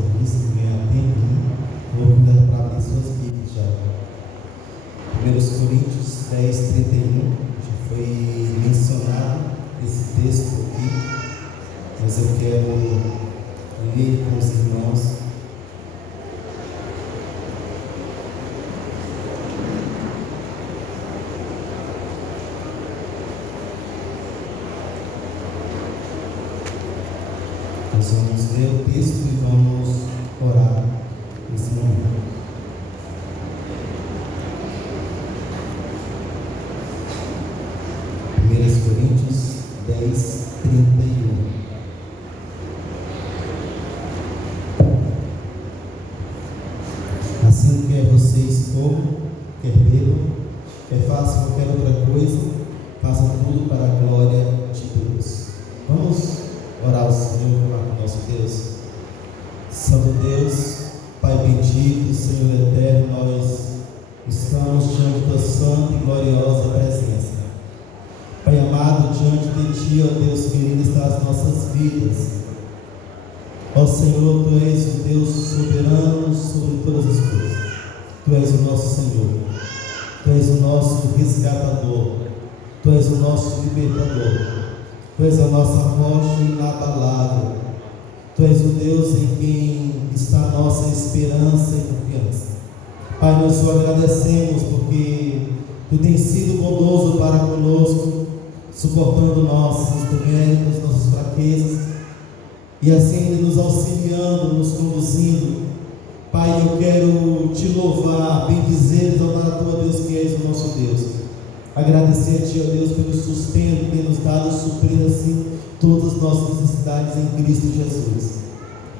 ouvir, se ninguém atende, vou convidar para abrir suas Bíblias já. 1 Coríntios 10, 31, já foi mencionado esse texto aqui, mas eu quero ler com os irmãos. Nós vamos ler o texto e vamos orar nesse momento. Coríntios 10, 31. Assim, quer vocês comam, quer bebam, quer façam qualquer outra coisa, façam tudo para a glória de Deus. Vamos orar ao Senhor, falar com o nosso Deus. Santo Deus, Pai bendito, Senhor eterno, nós estamos diante da santa e gloriosa presença. Pai amado, diante de Ti, ó Deus querido, está as nossas vidas. Ó Senhor, Tu és o Deus soberano sobre todas as coisas. Tu és o nosso Senhor. Tu és o nosso resgatador. Tu és o nosso libertador. Tu és a nossa rocha inabalável. Tu és o Deus em quem está a nossa esperança e confiança. Pai, nós Te agradecemos porque Tu tens sido bondoso para conosco, suportando nossos deméritos, nossas fraquezas, e assim nos auxiliando, nos conduzindo. Pai, eu quero Te louvar, bendizer, exaltar a Tua Deus, que és o nosso Deus. Agradecer a Ti, ó Deus, pelo sustento que tem nos dado, suprir assim todas as nossas necessidades em Cristo Jesus.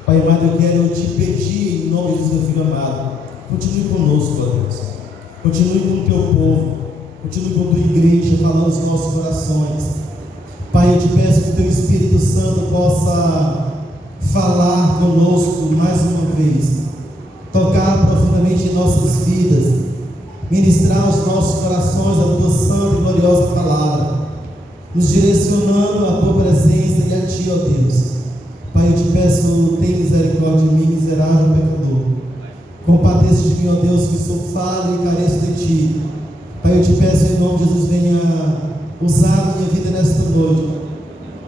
Pai amado, eu quero Te pedir, em nome de Jesus, meu Filho amado, continue conosco, ó Deus. Continue com o Teu povo, continue com a Tua igreja, falando nos nossos corações. Pai, eu Te peço que o Teu Espírito Santo possa falar conosco mais uma vez, tocar profundamente em nossas vidas, ministrar aos nossos corações a Tua santa e gloriosa palavra, nos direcionando à Tua presença e a Ti, ó Deus. Pai, eu Te peço, tem misericórdia de mim, miserável pecador. Compadeça de mim, ó Deus, que sou falho e careço de Ti. Pai, eu Te peço em nome de Jesus, venha usar a minha vida nesta noite,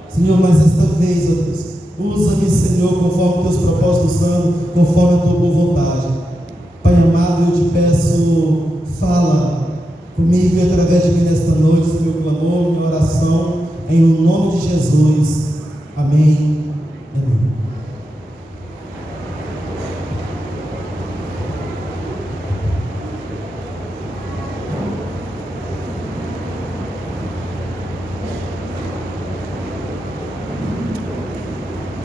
Senhor, mas esta vez, ó Deus, usa-me, Senhor, conforme Teus propósitos são, conforme a Tua boa vontade. Pai amado, eu Te peço, fala comigo e através de mim nesta noite, esse meu clamor, minha oração, em nome de Jesus. Amém. Amém.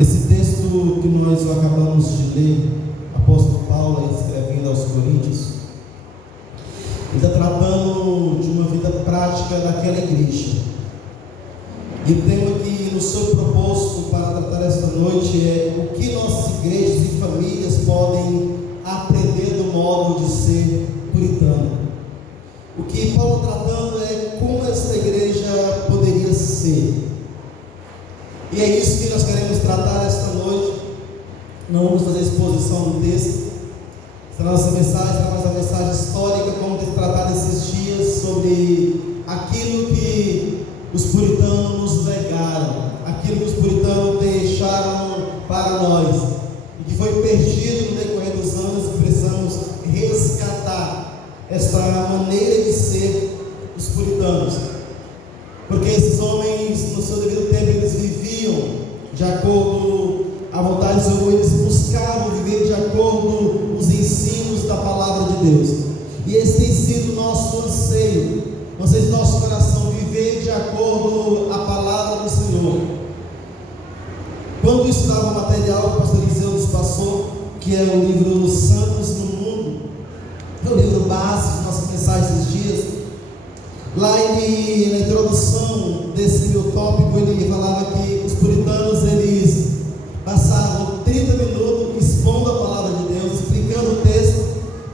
Esse texto que nós acabamos de ler, apóstolo Paulo escrevendo aos Coríntios, ele está tratando de uma vida prática daquela igreja. E o tema que nos foi proposto para tratar esta noite é o que nossas igrejas e famílias podem aprender do modo de ser puritano. O que Paulo está tratando é como essa igreja poderia ser. E é isso que nós queremos tratar esta noite. Não vamos fazer exposição do texto. Essa nossa mensagem será uma mensagem histórica, como tem tratado esses dias sobre aquilo que os puritanos nos legaram, aquilo que os puritanos deixaram para nós, e que foi perdido no decorrer dos anos, e precisamos resgatar esta maneira de ser dos puritanos. Porque esses homens, no seu devido tempo, eles viviam de acordo à vontade do Senhor, eles buscavam viver de acordo com os ensinos da palavra de Deus. E esse tem sido o nosso anseio, do nosso coração, viver de acordo à palavra do Senhor. Quando eu estudava o material que o pastor Eliseu nos passou, que é o livro Santos no Mundo, é o livro base de nossa mensagem esses dias. Lá na introdução desse meu tópico, ele falava que os puritanos, eles passavam 30 minutos expondo a palavra de Deus, explicando o texto,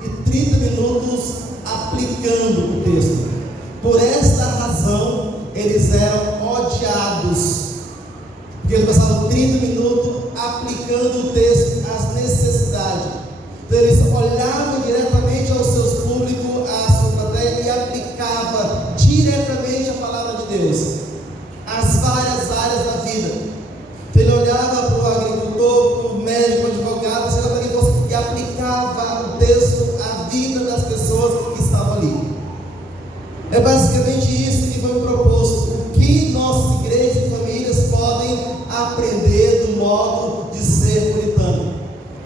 e 30 minutos aplicando o texto. Por esta razão, eles eram odiados, porque eles passavam 30 minutos aplicando o texto às necessidades necessidade. Então eles olhavam diretamente aos seus públicos, à sua plateia, e aplicava diretamente a palavra de Deus às várias áreas da vida. Então ele olhava para o agricultor, para o médico, para o advogado, seja para quem fosse, e aplicava o texto à vida das pessoas que estavam ali. É basicamente isso que foi proposto. O que nossas igrejas e famílias podem aprender do modo de ser puritano.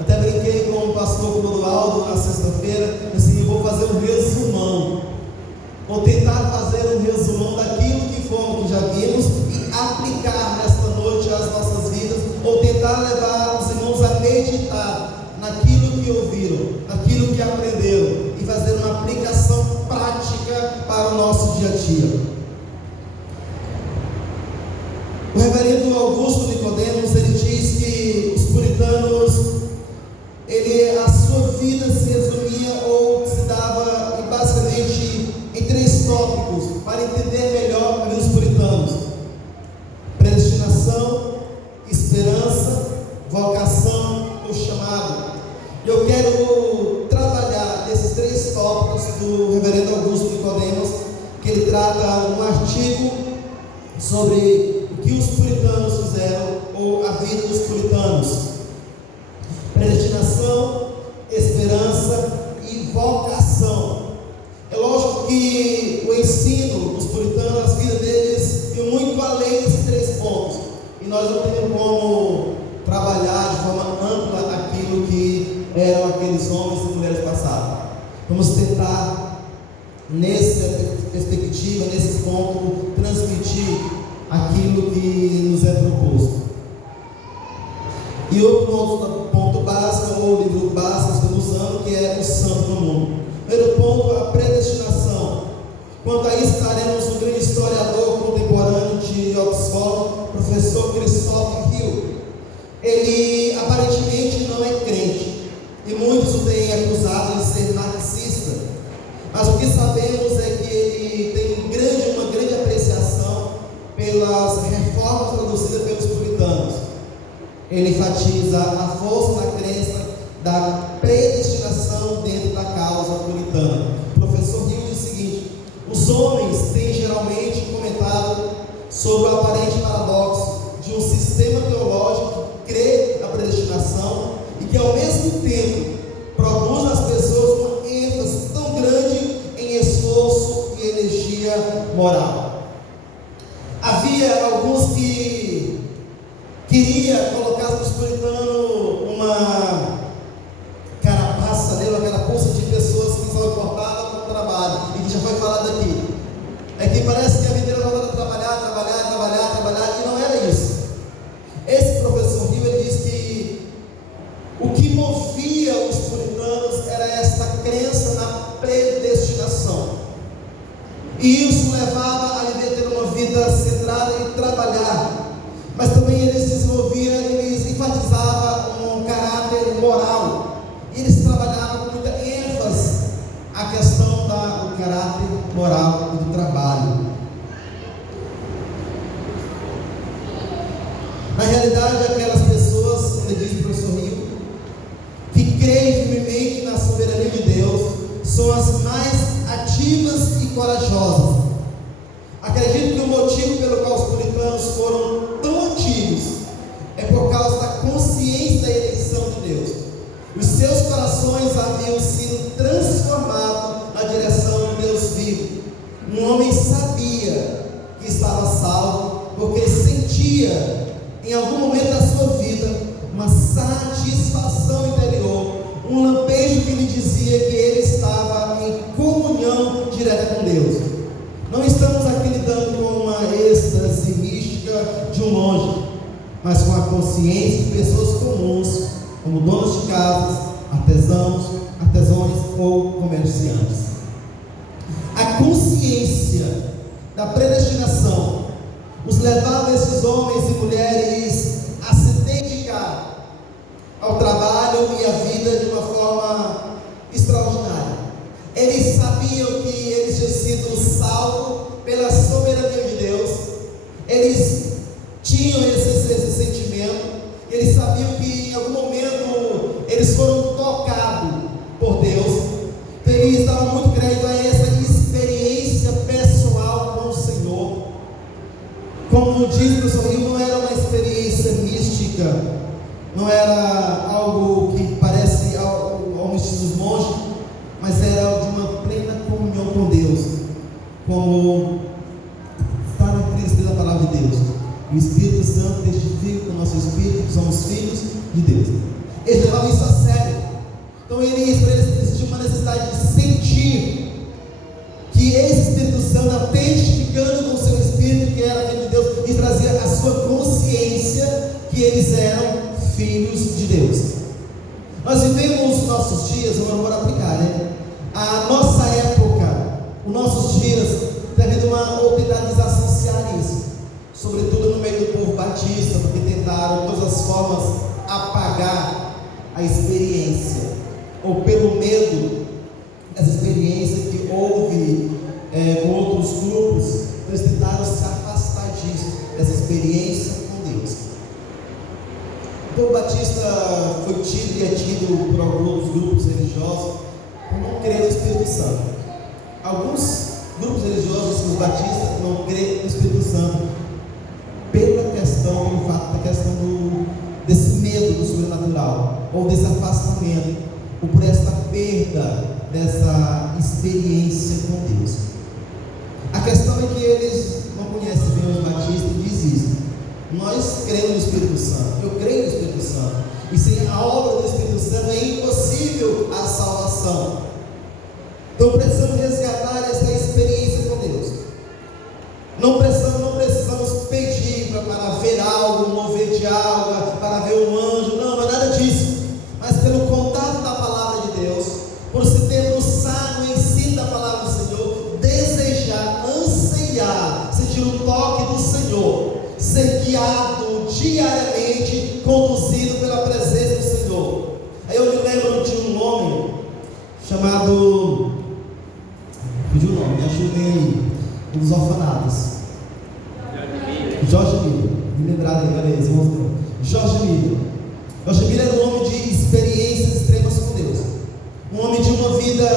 Até brinquei com o pastor Clodoaldo na sexta-feira, assim, eu vou fazer um resumão. Vou tentar fazer um resumão daquilo que fomos, que já vimos, e aplicar nesta noite às nossas vidas, ou tentar levar os irmãos a meditar naquilo que ouviram, naquilo que aprenderam, e fazer uma aplicação prática para o nosso dia a dia. O reverendo Augusto Nicodemos, ele diz que os puritanos, a sua vida se resumia ou se dava basicamente em 3 tópicos para entender melhor a vida dos puritanos: predestinação, esperança, vocação ou chamado. E eu quero trabalhar esses 3 tópicos do reverendo Augusto Nicodemos, que ele trata um artigo sobre o que os puritanos fizeram, ou a vida dos puritanos: predestinação, esperança e vocação. É lógico que o ensino dos puritanos, as vidas deles, iam muito além desses 3 pontos, e nós não temos como trabalhar de forma ampla aquilo que eram aqueles homens e mulheres passados. Vamos tentar, nessa perspectiva, nesse ponto, transmitir aquilo que nos é proposto. E outro ponto básico, ou livro básico que estamos usando, que é o Santo no Mundo. Primeiro ponto, a predestinação. Quanto a isso, estaremos um grande historiador contemporâneo de Oxford, professor Christopher Hill. Ele aparentemente não é crente, e muitos o têm acusado de ser marxista, mas o que sabemos é que ele tem uma grande apreciação pelas reformas produzidas pelos puritanos. Ele enfatiza a força da crença da predestinação dentro da causa puritana. O professor Hill diz o seguinte: os homens têm geralmente comentado sobre o aparente paradoxo de um sistema teológico que crê na predestinação e que ao mesmo tempo produz nas pessoas uma ênfase tão grande em esforço e energia moral. Havia alguns que queria colocar nos puritanos uma carapaça nele, uma carapuça de pessoas que só importavam com o trabalho, e que já foi falado aqui. É que parece que a vida era voltada a trabalhar, e não era isso. Esse professor Hill, ele diz que o que movia os puritanos era esta crença na predestinação, e isso levava a viver ter uma vida centrada em trabalhar. Mas também eles desenvolviam, eles enfatizavam um caráter moral, e eles trabalhavam com muita ênfase a questão do caráter moral e do trabalho. Na realidade, aquelas pessoas, como diz o professor Hill, que creem firmemente na soberania de Deus, são as mais ativas e corajosas. Acredito que o motivo pelo qual os puritanos foram tão ativos é por causa da consciência da eleição de Deus. Os seus corações haviam sido transformados na direção de Deus vivo. Um homem sabia que estava salvo, porque sentia em algum momento da sua vida uma satisfação interior, um lampejo que lhe dizia que ele estava em comunhão direta com Deus. Não estamos aqui lidando com uma êxtase mística de um monge, mas com a consciência de pessoas comuns, como donos de casas, artesãos ou comerciantes. A consciência da predestinação os levava, esses homens e mulheres, a se dedicar ao trabalho e à vida de uma forma extraordinária. Eles sabiam que eles tinham sido salvos pela soberania de Deus. Eles tinham esse sentimento. Eles sabiam que em algum momento eles foram não era algo que parece ao estilo dos monges, mas era de uma plena comunhão com Deus, como está na Cristo da palavra de Deus. O Espírito Santo testifica com o nosso espírito que somos filhos de Deus. Eles levavam isso a sério. Então eles tinham uma necessidade de sentir que esse Espírito Santo estava testificando com o seu espírito que era filho de Deus e trazia a sua consciência que eles eram filhos de Deus. Nós vivemos os nossos dias, vamos aplicar, né? A nossa época, os nossos dias, tem havido uma oportunidade de associar isso, sobretudo no meio do povo batista, porque tentaram de todas as formas apagar a experiência, ou pelo medo dessa experiência que houve com outros grupos. Eles tentaram se afastar disso, dessa experiência com Deus. O povo batista foi tido e é tido por alguns grupos religiosos por não crer no Espírito Santo. Alguns grupos religiosos, os batistas, não creem no Espírito Santo pelo fato da questão desse medo do sobrenatural, ou desse afastamento, ou por esta perda dessa experiência com Deus. A questão é que eles não conhecem bem os batistas e dizem isso. Nós cremos no Espírito Santo, eu creio no Espírito Santo, e sem a obra do Espírito Santo é impossível a salvação. Então precisamos resgatar essa experiência com Deus. Não precisamos pedir para ver algo, mover de algo, para ver um anjo, não é nada disso. Mas pelo contato da palavra de Deus, por se debruçar no ensino da palavra do Senhor, desejar, ansiar, sentir o toque do Senhor, ser guiado diariamente, conduzido pela presença do Senhor. Aí eu me lembro de um homem chamado, pedi o nome, me ajudem aí, um dos orfanatos, Jorge Miller, me lembraram aí, olha aí, esse irmão. Jorge Miller era um homem de experiências extremas com Deus, um homem de uma vida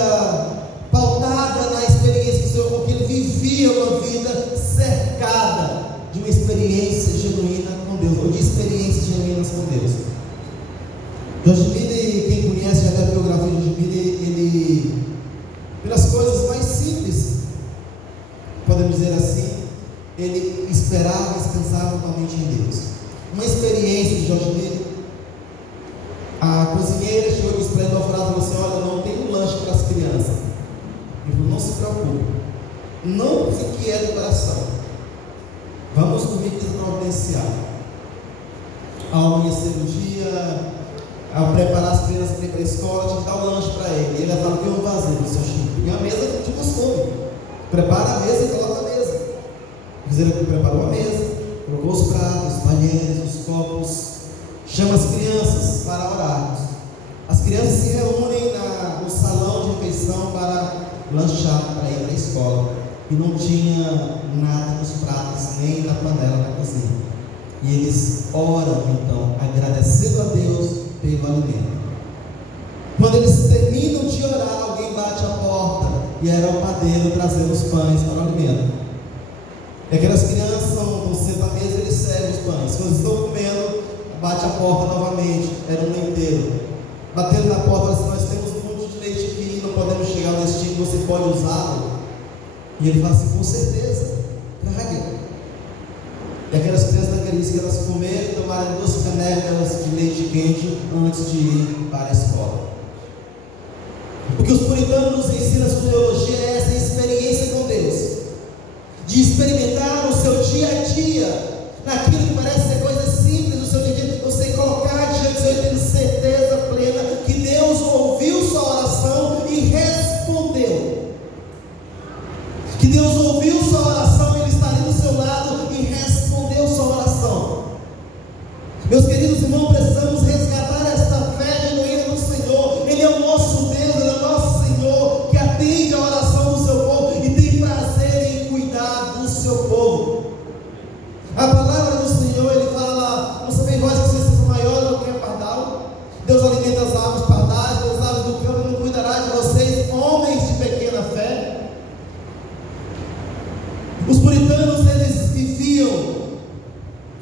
pautada na experiência do Senhor, porque ele vivia uma vida cercada de uma experiência genuína com Deus, ou de experiências genuínas com Deus. Jorge Miller, quem conhece já a biografia de Jorge Miller, ele, pelas coisas mais simples, podemos dizer assim, ele esperava e descansava totalmente em Deus. Uma experiência de Jorge Miller, a cozinheira chegou e disse para ele no orfanato e falou assim: olha, não tem um lanche para as crianças. Ele falou: não se preocupe, não se inquiete o coração, vamos comigo providenciar. Ao amanhecer do dia, ao preparar as crianças para ir para a escola, tinha que dar um lanche para ele. E ele falava: o que eu vou fazer? Ele disse: Chico, minha mesa de costume, prepara a mesa e coloca a mesa. Fizeram que preparou a mesa, colocou os pratos, os talheres, os copos, chama as crianças para orarmos. As crianças se reúnem no salão de refeição para lanchar, para ir para a escola. E não tinha nada nos pratos, nem na panela da cozinha. E eles oram então, agradecendo a Deus pelo alimento. Quando eles terminam de orar, alguém bate a porta, e era o padeiro trazendo os pães para o alimento. E aquelas crianças estão sentadas à mesa, eles servem os pães. Quando estão comendo, bate a porta novamente, era um leiteiro. Batendo na porta, assim: nós temos um monte de leite aqui, não podemos chegar ao destino, você pode usá-lo? E ele fala assim: com certeza, traga. E aquelas crianças naquele dia que elas comeram e tomaram 2 canecas de leite quente antes de ir para a escola. O que os puritanos nos ensinam, a sua teologia, é essa experiência com Deus, de experimentar o seu dia a dia, naquilo que parece ser coisa simples do seu dia a dia, você colocar diante do Senhor, tendo certeza plena que Deus ouviu sua oração e respondeu. Que Deus ouviu sua oração, Ele está ali do seu lado e respondeu sua oração. Meus queridos irmãos, precisamos resgatar esta fé genuína do Senhor. Ele é o nosso Deus, Ele é o nosso Senhor, que atende a oração do seu povo e tem prazer em cuidar do seu povo. A palavra do Senhor, Ele fala: não sabem vós que vocês são maiores do que a pardal? Deus alimenta as aves pardais, as aves do campo, não cuidará de vocês, homens de pequena fé? Os puritanos, eles viviam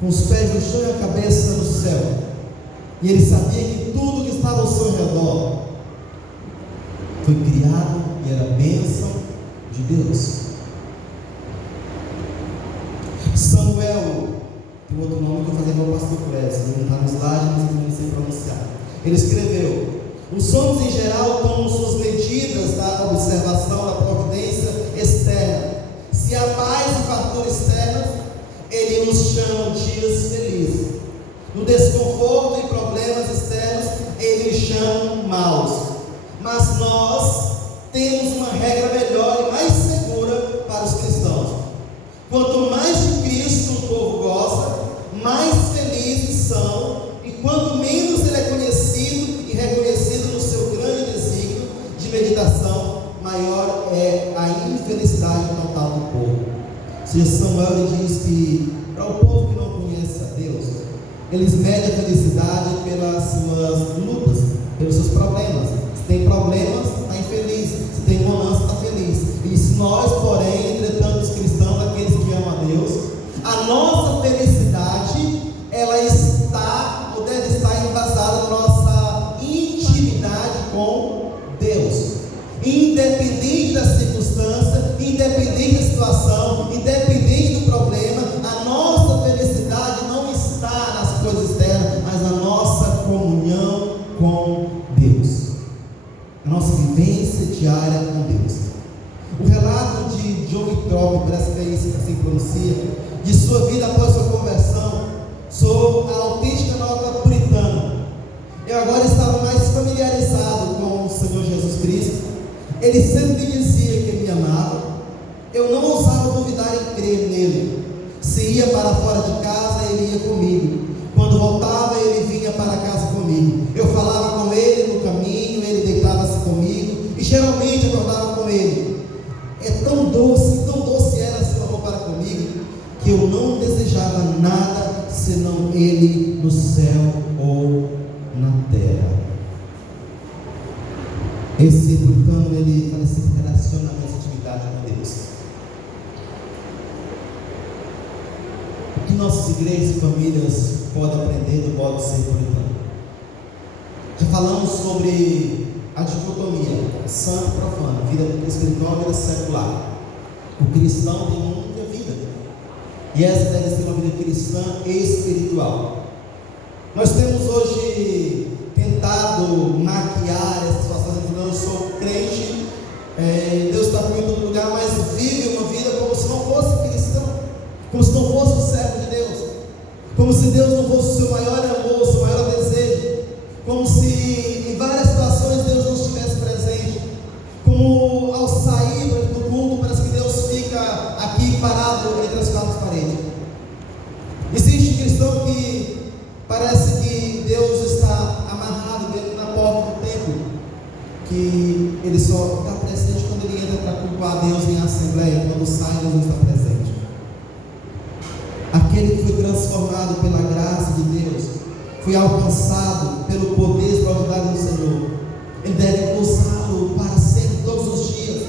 com os pés no chão e a cabeça no céu. E ele sabia que tudo que estava ao seu redor foi criado e era bênção de Deus. Samuel, tem outro nome que eu fazia com o pastor Clécio, não está no slide, mas eu não sei pronunciar. Ele escreveu: os homens em geral tomam suas medidas da observação da providência externa. Se há paz e fartura externa, ele nos chama dias felizes. No desconforto e problemas externos, ele os chama maus. Mas nós temos uma regra melhor e mais segura para os cristãos. Quanto mais de Cristo o povo gosta, mais felizes são, e quanto menos ele é conhecido e reconhecido no seu grande desígnio de meditação, maior é a infelicidade total do povo. Ou seja, Samuel ele diz que para o povo que não conhece a Deus, eles medem a felicidade pelas suas lutas, pelos seus problemas. Se tem problemas, está infeliz. Se tem bonança, está feliz. E se nós, porém, entretanto, os cristãos, aqueles que amam a Deus, a nossa felicidade, ela está, ou deve estar embasada na nossa intimidade com Deus. Independente da circunstância, independente da situação, independente do problema, a nossa felicidade não está nas coisas externas, mas na nossa comunhão com Deus, a nossa vivência diária com Deus. O relato de Joe Trop, parece que é isso que assim pronuncia, de sua vida após sua conversão, sob a autêntica nota puritana. Eu agora estava mais familiarizado com o Senhor Jesus Cristo. Ele sempre me dizia que ele me amava. Eu não ousava duvidar em crer nele. Se ia para fora de casa, ele ia comigo. Quando voltava, ele vinha para casa comigo. Eu falava com ele no caminho, ele deitava-se comigo e geralmente acordava com ele. É tão doce era seu amor para comigo, que eu não desejava nada senão ele no céu ou na terra. Esse puritano, ele faz esse relacionamento, essa intimidade com Deus. O que nossas igrejas e famílias podem aprender do modo de ser puritano? Já falamos sobre a dicotomia santo e profano, vida espiritual e vida secular. O cristão tem uma única vida, e essa deve ser uma vida cristã e espiritual. Nós temos hoje tentado maquiar essa situação, dizendo: eu sou crente, Deus está comigo em todo lugar, mas vive uma vida como se não fosse cristão, como se não fosse o servo de Deus, como se Deus não fosse o seu maior amor, o seu maior desejo, como se em várias situações Deus não estivesse presente, como ao sair do culto parece que Deus fica aqui parado entre as quatro paredes. Existe cristão que parece que Deus está amarrado dentro na porta do templo, que ele só está presente quando ele entra para cultuar a Deus em assembleia, quando sai Deus não está presente. Aquele que foi transformado pela graça de Deus, foi alcançado pelo poder extraordinário do Senhor, ele deve gozá-lo para sempre, todos os dias,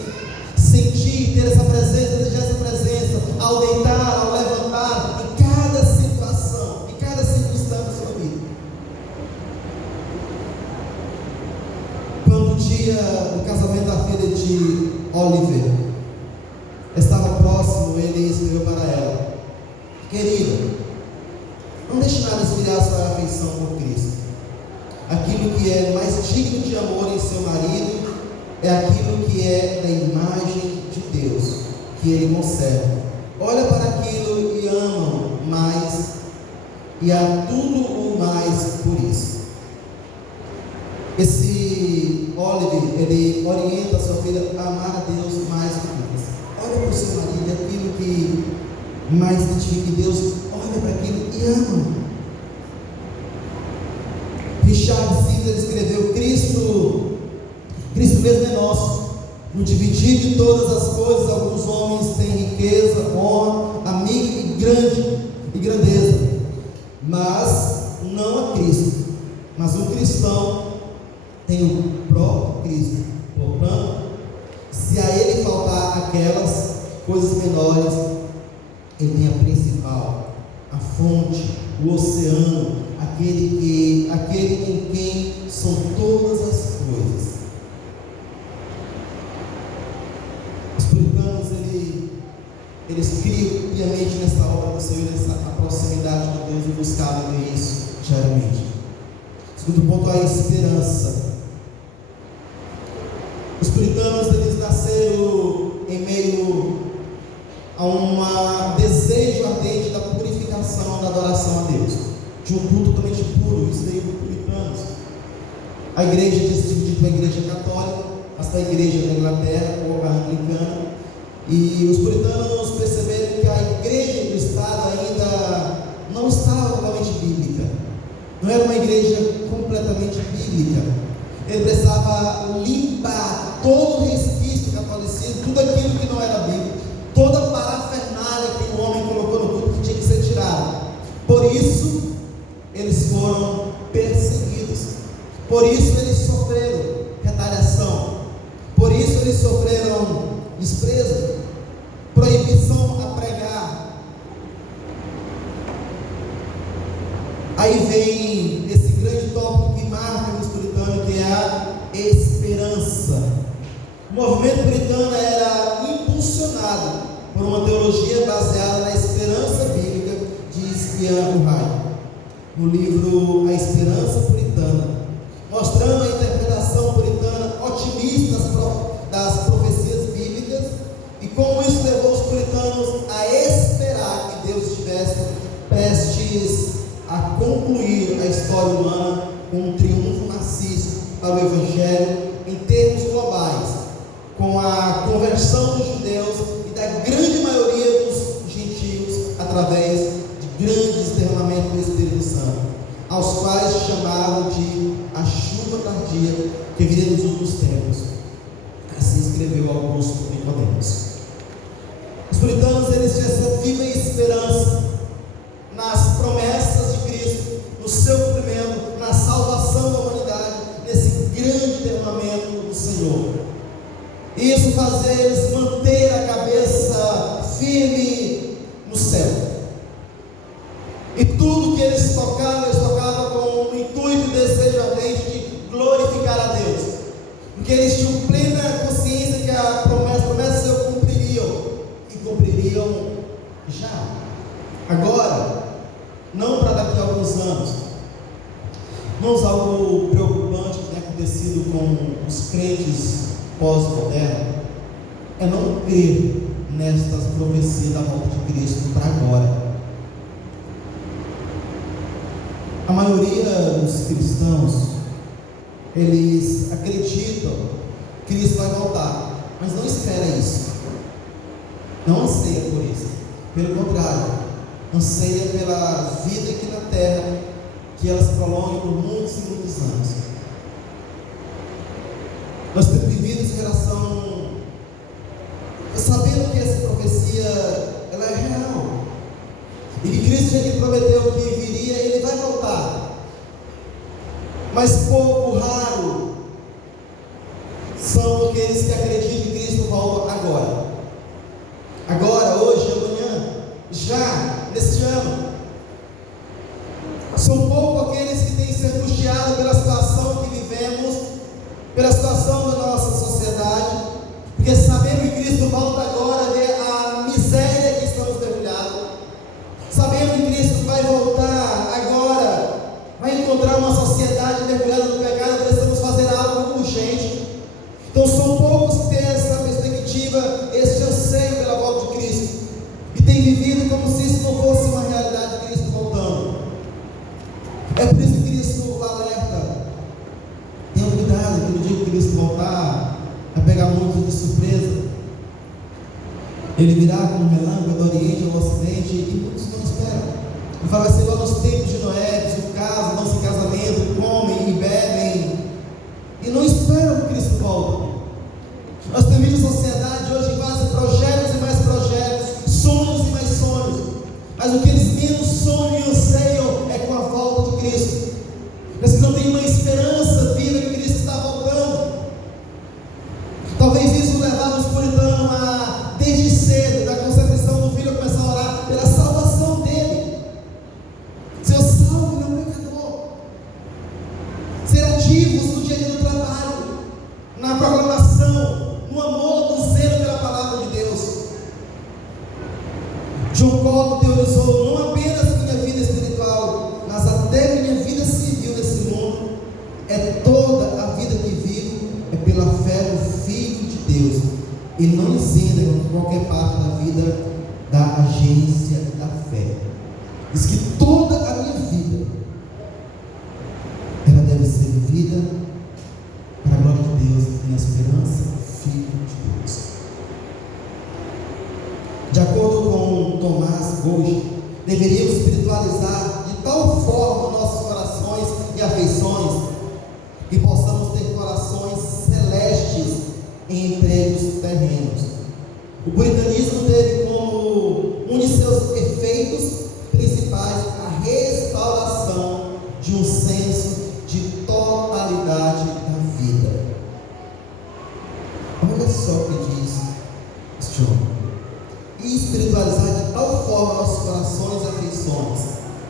sentir, ter essa presença, desejar essa presença, ao deitar, ao levantar, em cada situação, em cada circunstância da sua vida. Quando o dia do casamento da filha de Oliver estava próximo, ele escreveu para ela: querida, não deixe nada esfriar sua afeição por Cristo. Aquilo que é mais digno de amor em seu marido é aquilo que é da imagem de Deus, que ele conserva. Olha para aquilo e ama mais, e há tudo o mais por isso. Esse Oliver, ele orienta a sua filha a amar a Deus mais do que isso. Olha para o seu marido, aquilo que mais identifica Deus, olha para aquilo e ama. Richard Singer escreveu: Cristo mesmo é nosso. No dividir de todas as coisas, alguns homens têm riqueza, honra, amigo e grandeza, mas não a Cristo. Mas um cristão tem o próprio Cristo. Portanto, se a ele faltar aquelas coisas menores, ele tem a principal, a fonte, o oceano, aquele em quem são todas as coisas. Os puritanos, eles criam piamente nessa obra do Senhor, nessa proximidade de Deus, e buscavam isso diariamente. Segundo ponto, a esperança. Os puritanos, eles nasceram em meio a um desejo ardente da purificação, da adoração a Deus, de um culto totalmente puro. Isso veio dos puritanos. A igreja tinha se dividido para a igreja católica, hasta a igreja da Inglaterra, ou a anglicana, e os puritanos perceberam que a igreja do Estado ainda não estava totalmente bíblica, não era uma igreja completamente bíblica. Ele precisava limpar todo o resquício do catolicismo, tudo aquilo que não era bíblico, toda a parafernália que o homem colocou no culto que tinha que ser tirada. Por isso eles foram perseguidos, por isso eles sofreram retaliação, por isso eles sofreram desprezo, proibição a pregar. Aí vem esse grande tópico que marca os puritanos, que é a esperança. O movimento puritano era impulsionado por uma teologia baseada na esperança bíblica, diz Ian Urrai, no livro A Esperança Puritana, mostrando a interpretação puritana otimista das profecias bíblicas, e como isso levou os puritanos a esperar que Deus estivesse prestes a concluir a história humana com um triunfo maciço para o Evangelho em termos globais, com a conversão dos judeus e da grande maioria dos gentios através de grandes derramamentos do Espírito Santo, aos quais chamavam de a chuva tardia que viria nos últimos tempos. Assim escreveu Augusto Nicodemos. Os puritanos, eles tinham essa viva esperança nas promessas de Cristo, no seu cumprimento, na salvação da humanidade, nesse grande derramamento do Senhor. E isso fazia eles manter a cabeça firme no céu. E tudo que eles tocavam com o intuito e desejo ardente de glorificar a Deus, porque eles tinham plena consciência que a promessa se cumpririam, e cumpririam já, agora, não para daqui a alguns anos. Irmãos, algo preocupante que tem acontecido com os crentes pós-modernos é não crer nestas profecias da volta de Cristo para agora. A maioria dos cristãos, eles acreditam que Cristo vai voltar, mas não espera isso, não anseia por isso, pelo contrário, anseia pela vida aqui na terra, que ela se prolongue por muitos e muitos anos. Nós temos vivido essa geração sabendo que essa profecia ela é real, e que Cristo já prometeu que viria, ele vai voltar, mas pouco, raro são aqueles que acreditam que Cristo volta agora, hoje, amanhã, já, neste ano. São poucos aqueles que têm se angustiado pela situação que vivemos, pela situação da nossa sociedade, porque sabendo que Cristo volta agora, vê a miséria que estamos mergulhados, sabendo que Cristo vai voltar agora, vai encontrar uma sociedade mergulhada no pecado, precisamos fazer algo urgente. Então são poucos que têm essa perspectiva, esse anseio pela volta de Cristo, e têm vivido como se isso não fosse uma realidade de Cristo voltando. É por isso que Cristo alerta: tenham cuidado, que no dia que Cristo voltar, vai pegar muitos de surpresa. Ele virá como um relâmpago do Oriente ao Ocidente, e muitos não esperam. Ele fala: vai ser igual nos tempos de Noé, que se casam, dão-se em casamento, comem e bebem, e não esperam que Cristo volte. Nós temos visto a sociedade hoje em base de projetos e mais projetos, sonhos e mais sonhos, mas o que eles menos sonham e anseiam é com a volta de Cristo. Eles não têm uma esperança viva que Cristo está voltando. Talvez isso levava os puritanos a, desde cedo, da concepção do filho, a começar a orar pela salvação dele. Senhor, ativos no dia a dia do trabalho, na proclamação, no amor, no zelo pela palavra de Deus. John Cotton teorizou: não apenas minha vida espiritual, mas até minha vida civil nesse mundo, é toda a vida que vivo, é pela fé no Filho de Deus, e não isenta em qualquer parte da vida da agência da fé. Diz que toda a minha vida, ela deve ser vivida para a glória de Deus e na esperança do Filho de Deus. De acordo com Tomás Gouge, deveríamos espiritualizar de tal forma nossos corações e afeições que possamos ter corações celestes em empregos terrenos. O puritanismo teve como um de seus efeitos principais a restauração de um senso de totalidade da vida. Olha só o que diz este homem: e espiritualizar de tal forma nossos corações e afeições.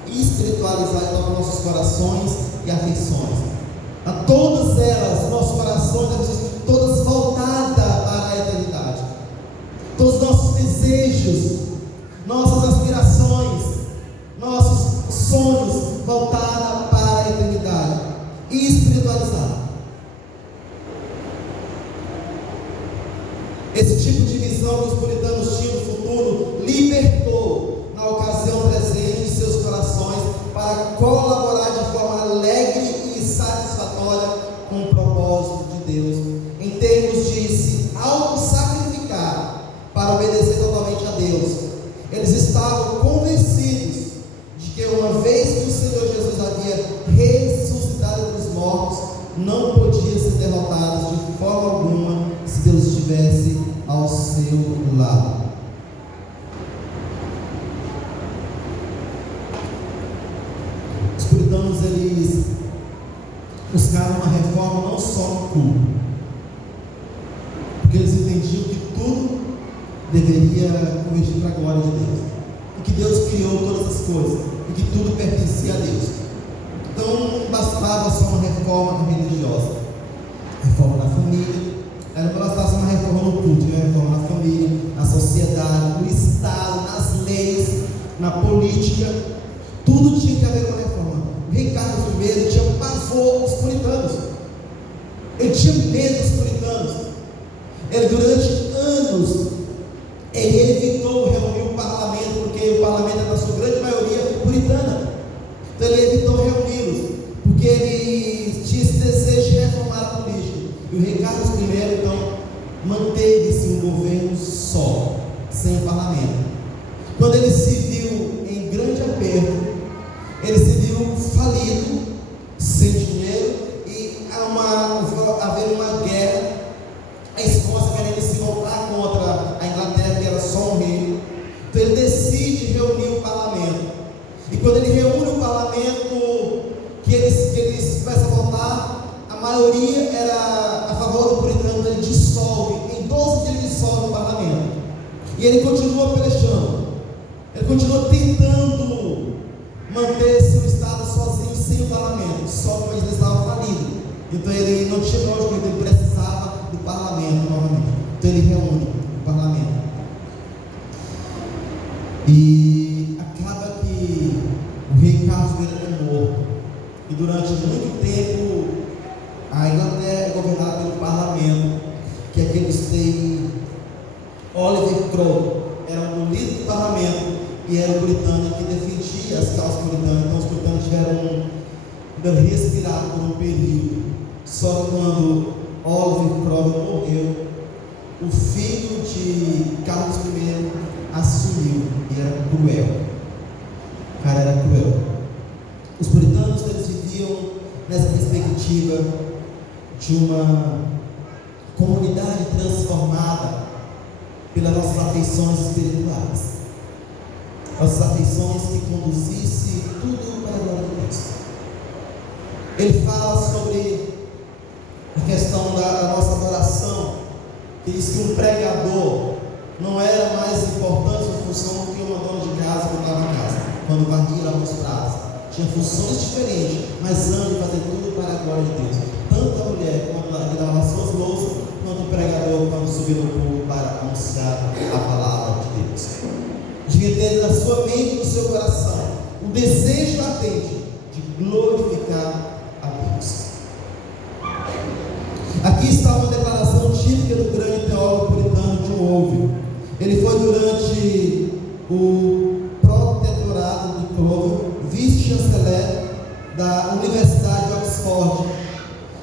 E espiritualizar de tal forma nossos corações e afeições. A todas elas, nossos corações e afeições, todas voltadas para a eternidade. Todos os nossos desejos, nossas aspirações, nossos sonhos voltados para a eternidade. E espiritualizar. Esse tipo de visão que os puritanos tinham do futuro libertou na ocasião presente em seus corações para colaborar de forma alegre e satisfatória com o propósito de Deus, em termos de se auto-sacrificar para obedecer totalmente a Deus. Eles estavam convencidos de que uma vez que o Senhor Jesus havia ressuscitado dos mortos, não podia ser derrotado de forma alguma se Deus estivesse ao seu lado. Os puritanos, eles buscaram uma reforma não só no culto, porque eles entendiam que tudo deveria convergir para a glória de Deus, e que Deus criou todas as coisas, e que tudo pertencia a Deus. Então não bastava só uma reforma religiosa, reforma da família. Não bastasse uma reforma no culto, uma reforma na família, na sociedade, no Estado, nas leis, na política. Tudo tinha que haver uma reforma. O rei Carlos I tinha pavor dos puritanos. Ele tinha medo dos puritanos. Ele, durante anos, ele evitou reunir o parlamento, porque o parlamento era, na sua grande maioria, puritana. Então ele evitou reuni-los, porque ele tinha esse desejo de reformar a política. E o rei Carlos I, então, manteve-se um governo só, sem parlamento. Quando ele se viu em grande aperto, ele se viu falido, sem dinheiro, e haver uma guerra, a Escócia querendo se voltar contra a Inglaterra, que era só um reino. Então ele decide reunir o parlamento. E quando ele reúne o parlamento, que eles começam a votar, a maioria era a favor do puritano. Ele dissolve, em 12 dias ele dissolve o parlamento, e ele continua pelejando, ele continua tentando manter seu estado sozinho, sem o parlamento, só que ele estava falido. Então ele não tinha para onde, ele precisava do parlamento novamente. Então ele reúne o parlamento, e acaba que o rei Carlos I é morto, e durante muito tempo a Inglaterra é governada pelo parlamento, que é aquele Sir Oliver Cromwell, era o líder do parlamento, e era o puritano que defendia as causas puritanas. Então os puritanos tiveram respirar por um período. Só que quando Oliver Cromwell morreu, o filho de Carlos I assumiu, e era cruel. O cara era cruel. Os puritanos, eles viviam nessa perspectiva de uma comunidade transformada pelas nossas afeições espirituais, nossas afeições que conduzissem tudo para a glória de Deus. Ele fala sobre a questão da nossa adoração, que diz que um pregador não era mais importante em função do que uma dona de casa quando estava em casa, quando varria lá nos pratos. Tinha funções diferentes, mas antes de fazer tudo para a glória glória de Deus. Tanto a mulher, quando ela lavava suas louças, quanto o pregador, quando subia no púlpito para anunciar a palavra de Deus. Devia ter na sua mente e no seu coração o desejo latente de glorificar a Deus. Aqui está uma declaração típica do grande teólogo puritano John Owen. Ele foi durante o protetorado de Cromwell, vice-chanceler da Universidade de Oxford,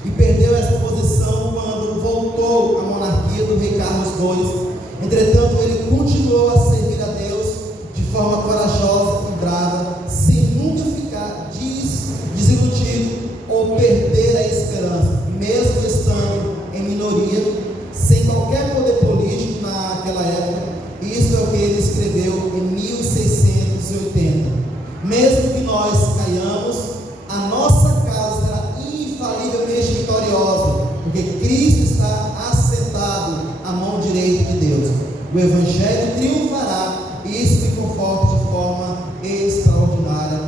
e perdeu essa posição quando voltou à monarquia do rei Carlos II. Entretanto, ele continuou a servir a Deus de forma corajosa e brava, sem nunca ficar desiludido ou perder a esperança, mesmo estando em minoria, sem qualquer poder político naquela época. Isso é o que ele escreveu em 1680. Mesmo que nós caiamos, a nossa causa será infalivelmente vitoriosa, porque Cristo está assentado à mão direita de Deus. O Evangelho triunfará, e isso me conforta de forma extraordinária,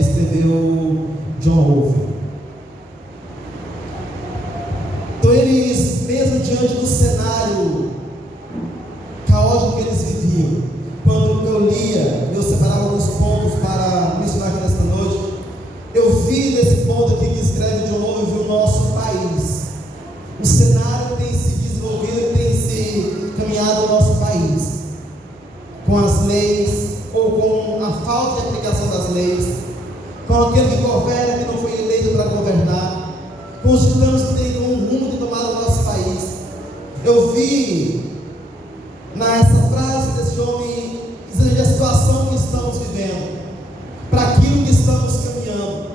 escreveu John Owen. Então eles, mesmo diante do cenário caótico que eles viviam, quando eu lia, eu separava alguns pontos para mencionar aqui nesta noite, eu vi nesse ponto aqui que escreve John Owen o nosso país, o cenário que tem se desenvolvido, tem se caminhado no nosso país, com as leis, ou com a falta de aplicação das leis, com aquele que governa que não foi eleito para governar, com os cidadãos que têm um rumo de tomar o nosso país. Eu vi nessa frase desse homem dizendo a situação que estamos vivendo, para aquilo que estamos caminhando,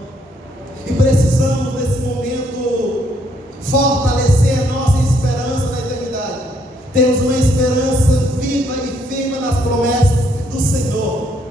e precisamos nesse momento fortalecer a nossa esperança na eternidade. Temos uma esperança viva e firme nas promessas do Senhor,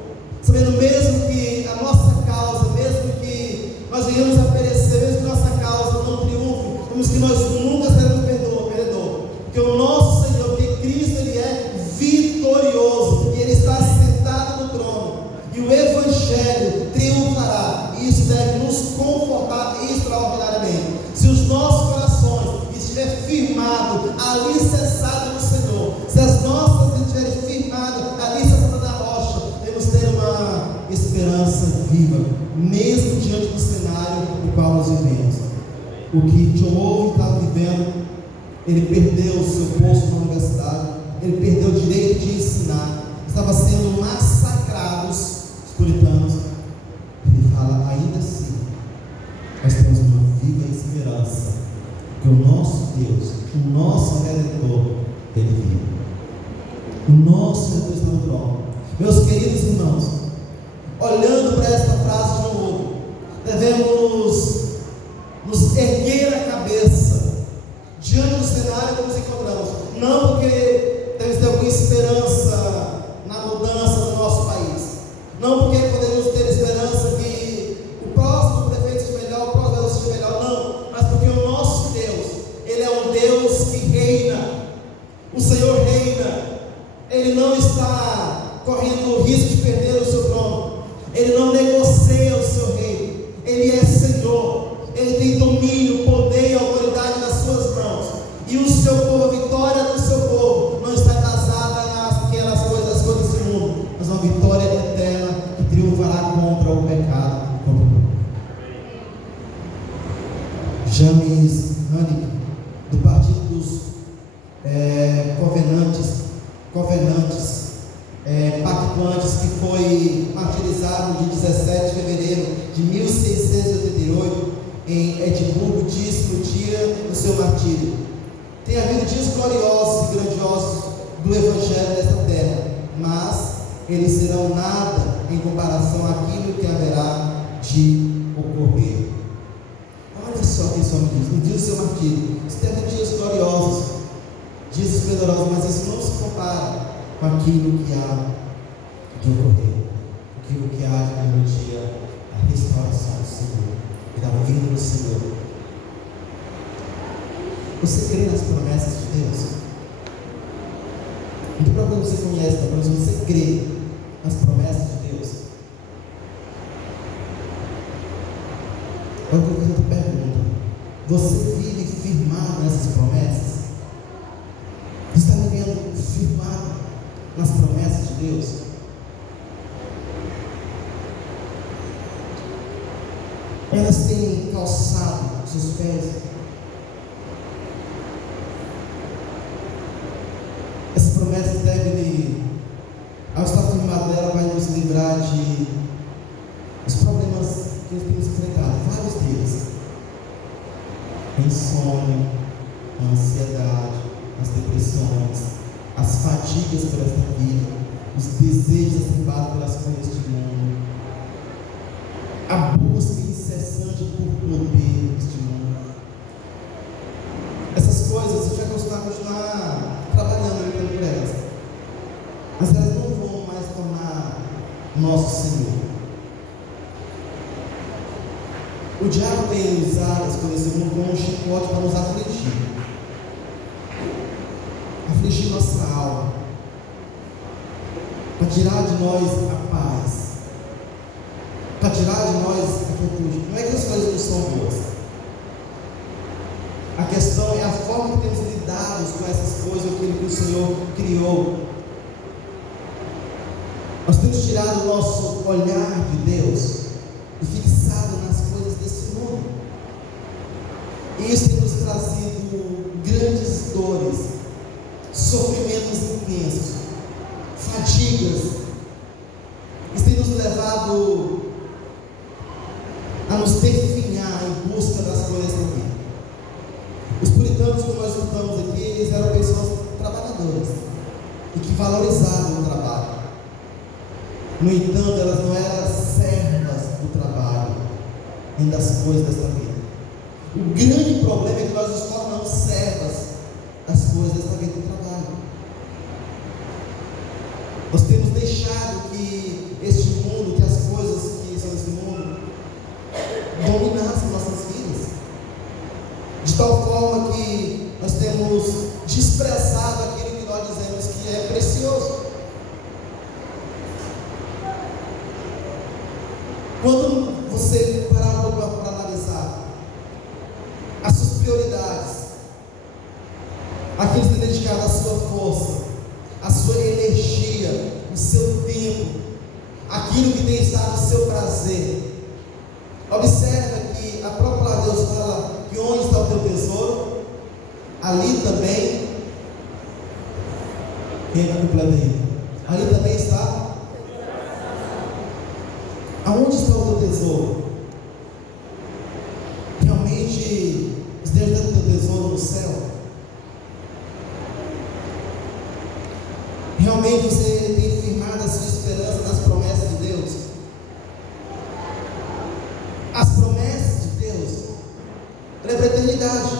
sabendo mesmo que a nossa causa, mesmo que nós venhamos a perecer, mesmo que nossa causa não triunfe, como que nós nunca seremos perdedor, porque o nosso Senhor, porque Cristo, Ele é vitorioso, e Ele está sentado no trono, e o Evangelho triunfará, e isso deve nos confortar extraordinariamente. Se os nossos corações estiverem firmados, alicerçados no Senhor, se as nossas estiverem firmadas, alicerçadas na rocha, devemos ter uma esperança viva, mesmo diante do cenário no qual nós vivemos. O que John Owen estava vivendo, ele perdeu o seu posto na universidade, ele perdeu o direito de ensinar, estava sendo massacrados os puritanos. Ele fala, ainda assim, nós temos uma viva esperança, que o nosso Deus, o nosso Redentor, Ele vive. O nosso Redentor está no trono. Meus queridos irmãos, olhando para esta frase de novo, devemos nos erguer a cabeça diante do cenário que nos encontramos, não porque temos ter alguma esperança na mudança do nosso país, não porque podemos ter esperança que o próximo prefeito seja melhor, o próximo vereador seja melhor, não, mas porque o nosso Deus, Ele é um Deus que reina, o Senhor reina, Ele não está correndo o risco de perder o seu trono, Ele não negocia o seu reino, Ele é Senhor, Ele tem domínio, poder e autoridade nas suas mãos, e o seu povo, a vitória do seu povo, não está casada naquelas coisas desse mundo, mas uma vitória eterna que triunfará contra o pecado e contra o mundo. James Hannick, do partido dos pactuantes, que foi martirizado no dia 17 de fevereiro de 1688 em Edimburgo, diz no dia do seu martírio: tem havido dias gloriosos e grandiosos do Evangelho nesta terra, mas eles serão nada em comparação àquilo que haverá de ocorrer. Olha só o que esse homem diz, no dia do seu martírio. Você tem havido dias gloriosos, dias esplendorosos, mas isso não se compara com aquilo que há de ocorrer, aquilo que há no dia da restauração do Senhor e da vinda do Senhor. Você crê nas promessas de Deus? Não tem problema você conhece, mas você crê nas promessas de Deus? Eu vou fazer outra pergunta: você vive firmado nessas promessas? Está vivendo firmado nas promessas de Deus? Elas têm calçado seus pés? Essas promessas devem, ao estar firmado nela, vai nos livrar de os problemas que nós temos enfrentado, vários deles: insônia, a ansiedade, as depressões, as fadigas por esta vida, os desejos exacerbados pelas coisas deste mundo, a busca incessante por poder deste mundo. Essas coisas a gente vai continuar trabalhando por elas, mas elas não vão mais tornar nosso Senhor. O diabo tem usado as coisas desse mundo como um chicote para nos afligir nossa alma, para tirar de nós a paz, para tirar de nós a quietude. Não é que as coisas não são boas, a questão é a forma que temos lidado com essas coisas, aquilo que o Senhor criou. Nós temos tirado o nosso olhar de Deus e fixado nas coisas desse mundo, e isso tem nos trazido grandes dores, sofrimentos intensos, fadigas. Isso tem nos levado a nos definhar em busca das coisas daqui. Os puritanos, como nós juntamos aqui, eles eram pessoas trabalhadoras e que valorizavam o trabalho. No entanto, elas não eram servas do trabalho nem das coisas desta vida. O grande problema é que nós nos tornamos servas das coisas desta vida do trabalho. Nós temos deixado que este mundo, que as coisas que são desse mundo, dominassem nossas vidas, de tal forma que nós temos desprezado aquilo que nós dizemos que é precioso. Quando você parar para analisar as suas prioridades, aquilo que tem dedicado a sua força, a sua energia, o seu tempo, aquilo que tem estado o seu prazer, observa que a própria Deus fala que onde está o teu tesouro, ali também, quem está completo aí? Ali também está. Aonde está o teu tesouro? Realmente deve ter o teu tesouro no céu? Realmente você tem firmado a sua esperança nas promessas de Deus? As promessas de Deus é para a eternidade.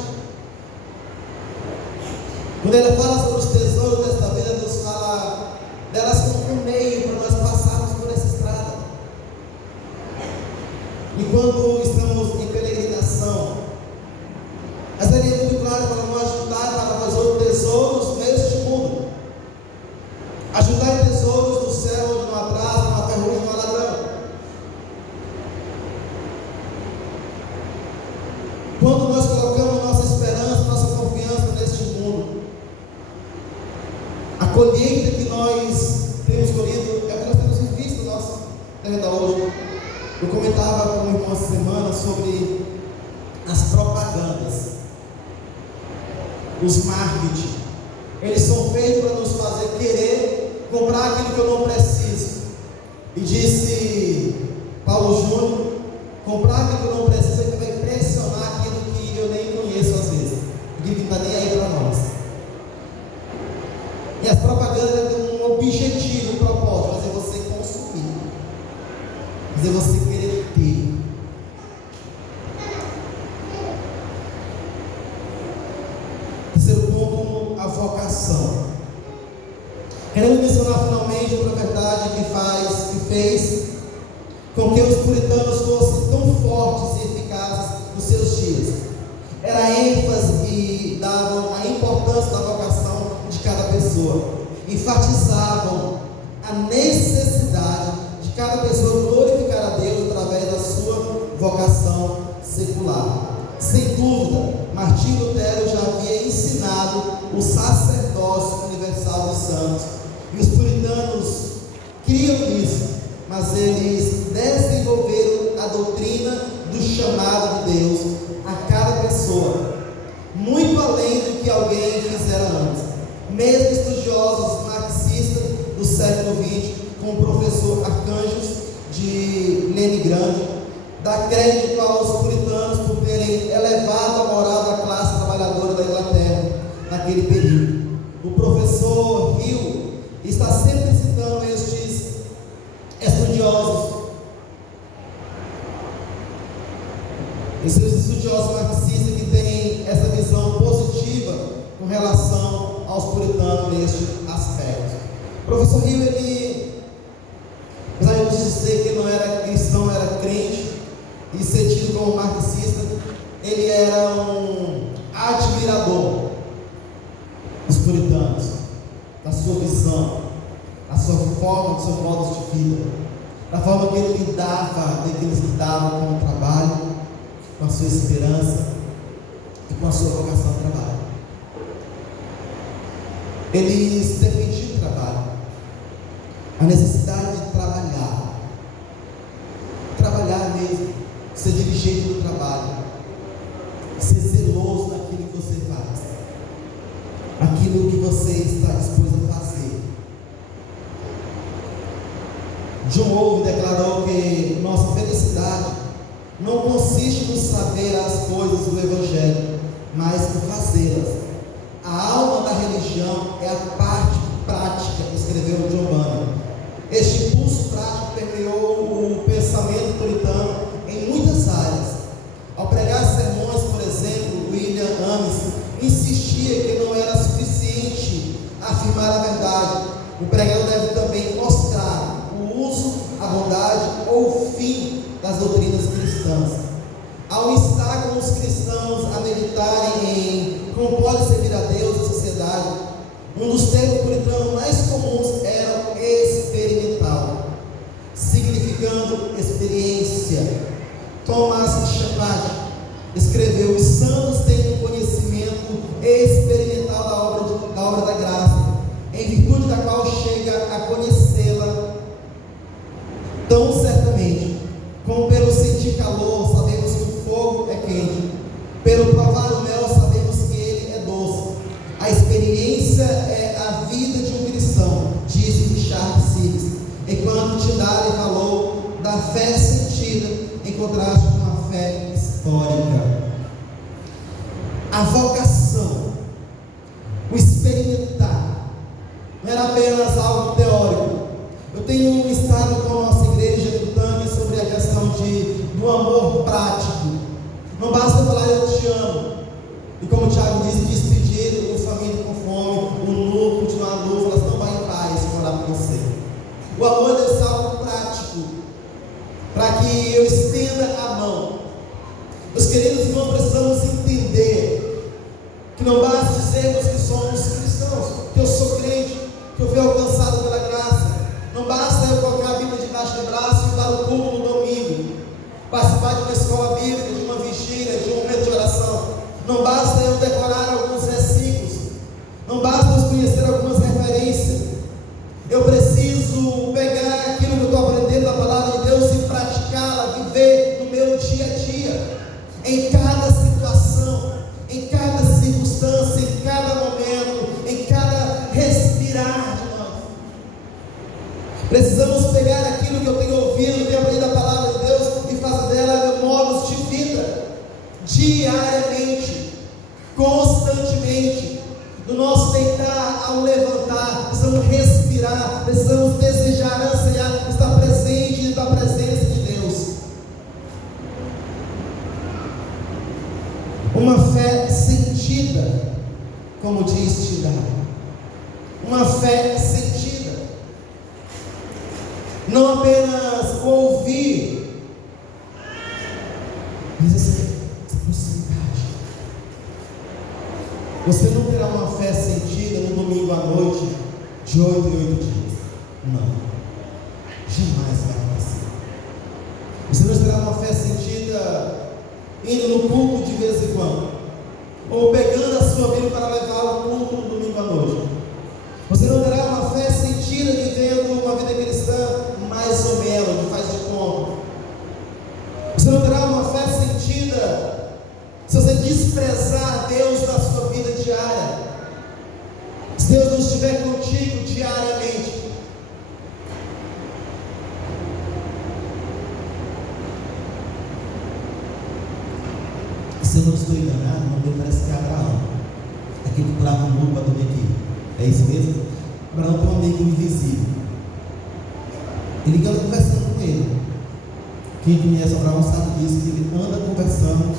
Quando ele fala sobre os tesouros desta vida, Deus fala delas como um meio para nós passarmos por essa estrada. E quando estamos em peregrinação, essa linha é muito clara para nós ajudar para nós outros tesouros neste mundo. Ajudar em tesouros no céu, onde não atrasa, não há ferrugem, não há ladrão. Quando nós colocamos nossa esperança, nossa confiança neste mundo, a colheita que nós temos colhido é o que nós temos visto no nosso terreno hoje. Eu comentava com o irmão essa semana sobre as propagandas, os marketing. Eles são feitos para nos fazer querer comprar aquilo que eu não preciso. E disse Paulo Júnior: comprar aquilo que eu não preciso é que vai impressionar aquilo que eu nem conheço às vezes, aquilo que não está nem aí para nós. E as propagandas têm um objetivo, um propósito: fazer você consumir, fazer você querer ter. Terceiro ponto, a vocação. Queremos mencionar finalmente outra verdade que fez com que os puritanos fossem tão fortes e eficazes nos seus dias. Era a ênfase que davam a importância da vocação de cada pessoa. Enfatizavam a necessidade de cada pessoa glorificar a Deus através da sua vocação secular. Sem dúvida, Martinho Lutero já havia ensinado o sacerdócio universal dos santos, e os puritanos criam nisso, mas eles desenvolveram a doutrina do chamado de Deus a cada pessoa, muito além do que alguém fizera antes. Mesmo estudiosos marxistas do século XX, como o professor Arcanjos de Leningrado, dá crédito aos puritanos por terem elevado a moral da classe trabalhadora da Inglaterra naquele período. O professor Hill está sempre citando estes estudiosos marxistas que têm essa visão positiva com relação aos puritanos neste aspecto. O professor Hill, apesar de dizer que ele não era cristão, era crente, e ser tido como marxista, ele era um admirador dos puritanos, da sua visão, da sua forma, do seu modo de vida, da forma que eles lidavam com o trabalho, com a sua esperança e com a sua vocação ao trabalho. Eles defendiam o trabalho, a necessidade de trabalhar mesmo, ser dirigente do trabalho, ser zeloso naquilo que você faz, aquilo que você está disposto a fazer. John Owen declarou que nossa felicidade não consiste no saber as coisas do Evangelho, mas no fazê-las. A alma da religião é a parte prática, escreveu John Bunyan. Este impulso prático permeou o pensamento puritano em muitas áreas. Ao pregar sermões, por exemplo, William James insistia que não era suficiente afirmar a verdade. O pregador deve também mostrar o uso, a bondade ou o fim das doutrinas cristãs. Ao instar como os cristãos a meditarem em como pode servir a Deus e a sociedade, um dos termos puritanos mais comuns era experimental, significando experiência. Thomas Shepard escreveu: os santos têm um conhecimento experimental da obra da graça, em virtude da qual chega a conhecê-la tão certamente como pelo sentir calor sabemos que o fogo é quente, pelo provar o mel sabemos que ele é doce. A experiência é a vida de um cristão, diz Richard Sibbes, enquanto Tyndale falou da fé sentida em contraste com a fé histórica. A vocação, o experimentar, não era apenas algo teórico. Eu tenho estado com a nossa igreja lutando sobre a questão do amor prático. Não basta falar eu te amo, e como o Tiago disse, despedir o faminto com fome, o nu continuar nu, falar assim, não vai em paz, vou orar por você. O amor deve ser algo prático, para que eu estenda a mão. Meus queridos irmãos, precisamos entender que não basta dizermos que somos cristãos, que eu sou crente, que eu fui alcançado pela graça. Não basta eu colocar a Bíblia debaixo do braço e dar o culto no domingo, participar de uma escola bíblica, de uma vigília, de um momento de oração. Não basta eu decorar alguns versículos, não basta eu conhecer algumas referências. Eu preciso pegar aquilo que eu estou aprendendo da palavra de Deus e praticá-la, viver no meu dia a dia, em cada situação, em cada circunstância, em cada momento, em cada respirar de nós. Precisamos pegar aquilo que eu tenho ouvido, tenho aprendido a palavra de Deus e fazer dela modos de vida, diariamente, constantemente. Do nosso deitar ao levantar, precisamos respirar, precisamos desejar, ansiar, estar presente na presença de Deus. Uma fé sentida, como diz Tyndale, uma fé sentida, não apenas ouvir, mas essa proximidade. Você não terá uma fé sentida no domingo à noite, de 8 em 8 dias. Não. Jamais vai acontecer. Você não terá uma fé sentida indo no culto de vez em quando, ou pegando a sua Bíblia para levar ao culto no domingo à noite. Você não terá uma fé sentida vivendo uma vida cristã mais ou menos, que faz de conta. Você não terá uma fé sentida se você desprezar Deus na sua vida diária, se Deus não estiver contigo diariamente. Se eu não estou enganado, o nome dele parece que é Abraão, aquele que pulava um muro para dormir aqui. É isso mesmo? Abraão tem um amigo invisível. Ele anda conversando com ele. Quem conhece Abraão sabe disso, que ele anda conversando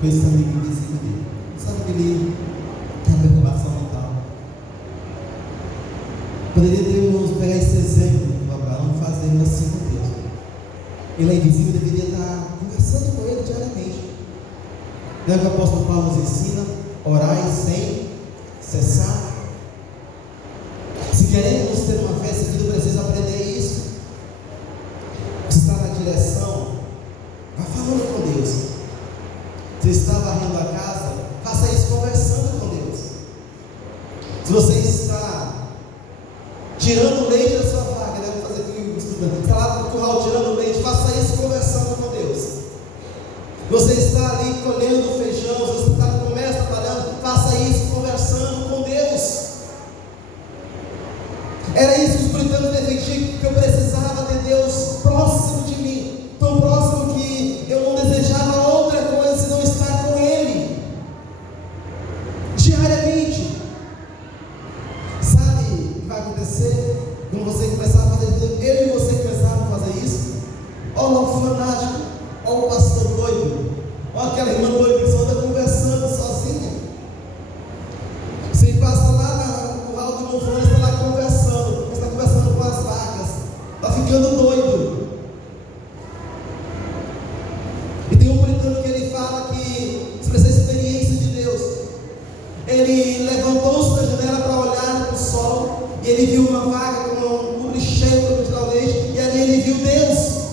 com esse amigo invisível dele. Sabe que ele tem preocupação mental. Poderíamos pegar esse exemplo do Abraão e fazer assim com Deus. Ele é invisível e deveria estar conversando com ele diariamente. Não é que o apóstolo Paulo nos ensina? Orai sem cessar. Se queremos ter uma fé seguida, precisa aprender isso. Você está na direção, vá falando com Deus. Você está varrendo a casa, faça isso conversando com Deus. Se você está tirando leite da sua vaca, deve fazer aqui estudando, está lá no curral tirando leite, faça isso conversando com Deus. Você está ali colhendo feijão, você está no comércio trabalhando, faça isso conversando com Deus. Era isso que os puritanos defendiam, que eu precisava ter Deus próximo de mim, tão próximo que eu não desejava outra coisa senão estar com Ele diariamente. Sabe o que vai acontecer quando você começar a fazer isso? Eu e você começaram a fazer isso. Olha o fanático, olha o pastor doido, olha aquela irmã doida que só anda conversando sozinha. Você passa lá no curral do Monfrão, está lá conversando, está conversando com as vacas, está ficando doido. E tem um puritano que ele fala que expressa a experiência de Deus. Ele levantou-se da janela para olhar para o sol, e ele viu uma vaca com um cubre cheio para tirar o leite, e ali ele viu Deus,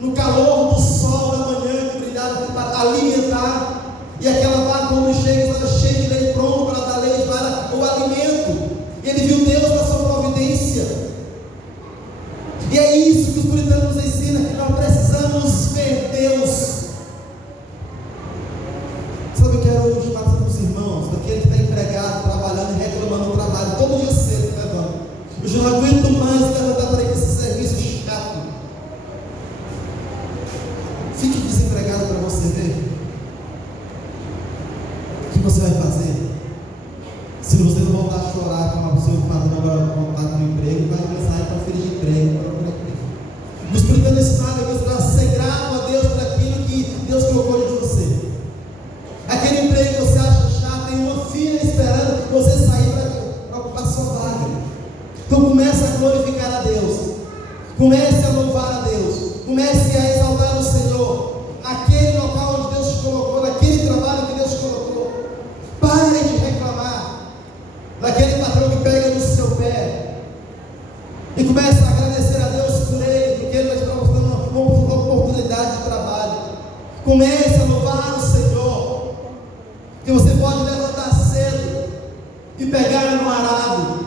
no calor do sol da manhã, que brilhava para alimentar, e aquela vaca com cubre cheio estava cheia de leite, pronto para dar leite para o alimento. E ele viu Deus na sua providência. E é isso que os puritanos nos ensinam, que nós precisamos ver Deus. Sabe o que eu quero chamar para os irmãos, daquele que está empregado, trabalhando e reclamando do trabalho, todo dia cedo levando. Eu já não aguento mais levantar para ir para esse serviço chato. Fique desempregado para você ver o que você vai fazer. Se você não voltar a chorar com o seu patrão agora voltar para o emprego, vai começar a ir para a filha de emprego, para procurar emprego. Os puritanos ensinaram que você vai ser grato a Deus por aquilo que Deus colocou de você. Aquele emprego que você acha chato, tem uma filha esperando você sair para ocupar sua vaga. Então comece a glorificar a Deus, comece a louvar a Deus, comece a exaltar o Senhor, naquele local onde Deus te colocou, naquele trabalho que Deus te colocou. Pare de reclamar daquele patrão que pega no seu pé e começa a agradecer a Deus por ele, porque ele vai te proporcionando uma oportunidade de trabalho. Comece a louvar o Senhor, que você pode levantar cedo e pegar no arado,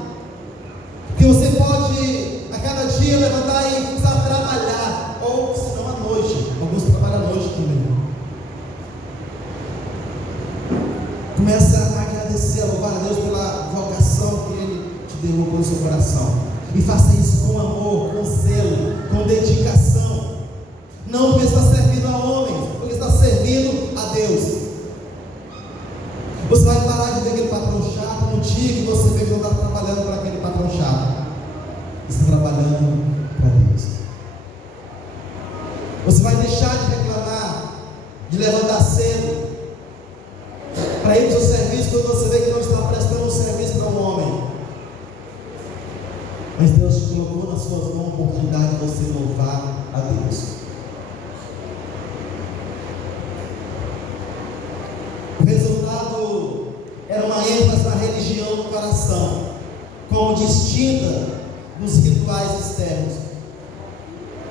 que você pode a cada dia levantar e começar a trabalhar, ou se não à noite, alguns trabalham à noite também. Começa a agradecer, a louvar a Deus pela vocação que Ele te derrubou no seu coração, e faça isso com amor, com zelo, com dedicação, não porque está servindo a homens, porque está servindo a Deus. Você vai parar de ver aquele patrão chato no dia que você vê que não está trabalhando para aquele patrão chato, está trabalhando para Deus. Você vai deixar de reclamar, de levantar cedo para ir para o seu serviço quando você vê que não está prestando um serviço para um homem. Mas Deus te colocou nas suas mãos a oportunidade de você louvar a Deus. O resultado era uma ênfase na religião no coração, como distinta dos rituais externos.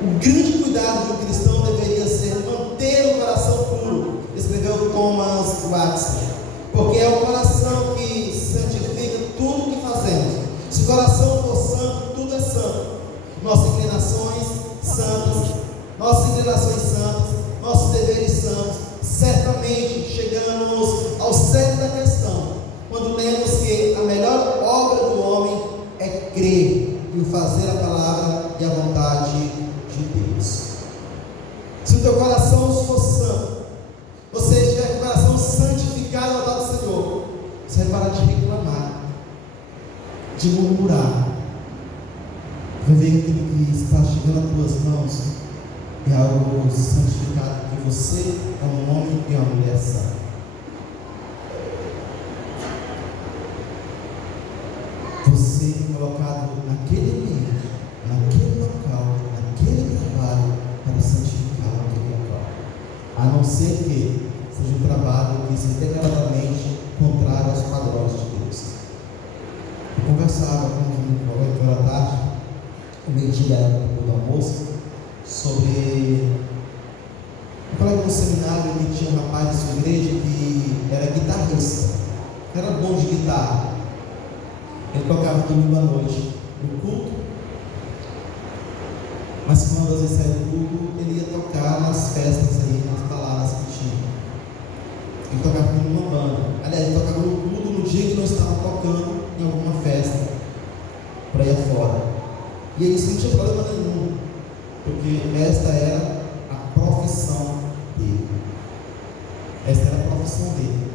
O grande cuidado de um cristão deveria ser manter o coração puro, escreveu Thomas Watson, porque é o coração que santifica tudo o que fazemos. Se o coração for santo, tudo é santo. Nossas inclinações santas, nossos deveres santos. Certamente chegamos ao centro da questão quando lemos que a melhor obra do homem é crer e o fazer a palavra e a vontade de Deus. Se o teu coração for santo, você estiver com o coração santificado ao lado do Senhor, você vai parar de reclamar, de murmurar, vai ver que aquilo que está chegando às tuas mãos é algo santificado, porque você é um homem e uma mulher santa. Você é colocado naquele ambiente, naquele local, naquele trabalho, para santificar aquele local, a não ser que seja um trabalho que seja declaradamente contrário aos padrões de Deus. Eu conversava com um colega pela tarde, no meio-dia depois do almoço, sobre um colega no seminário que tinha um rapaz de sua igreja que era guitarrista, era bom de guitarra. Ele tocava domingo à noite no culto, mas quando às vezes saía do culto, ele ia tocar nas festas aí, nas baladas que tinha. Ele tocava numa banda. Aliás, ele tocava no culto no dia que nós estávamos tocando em alguma festa por aí afora. E isso não tinha problema nenhum, porque esta era a profissão dele. Esta era a profissão dele.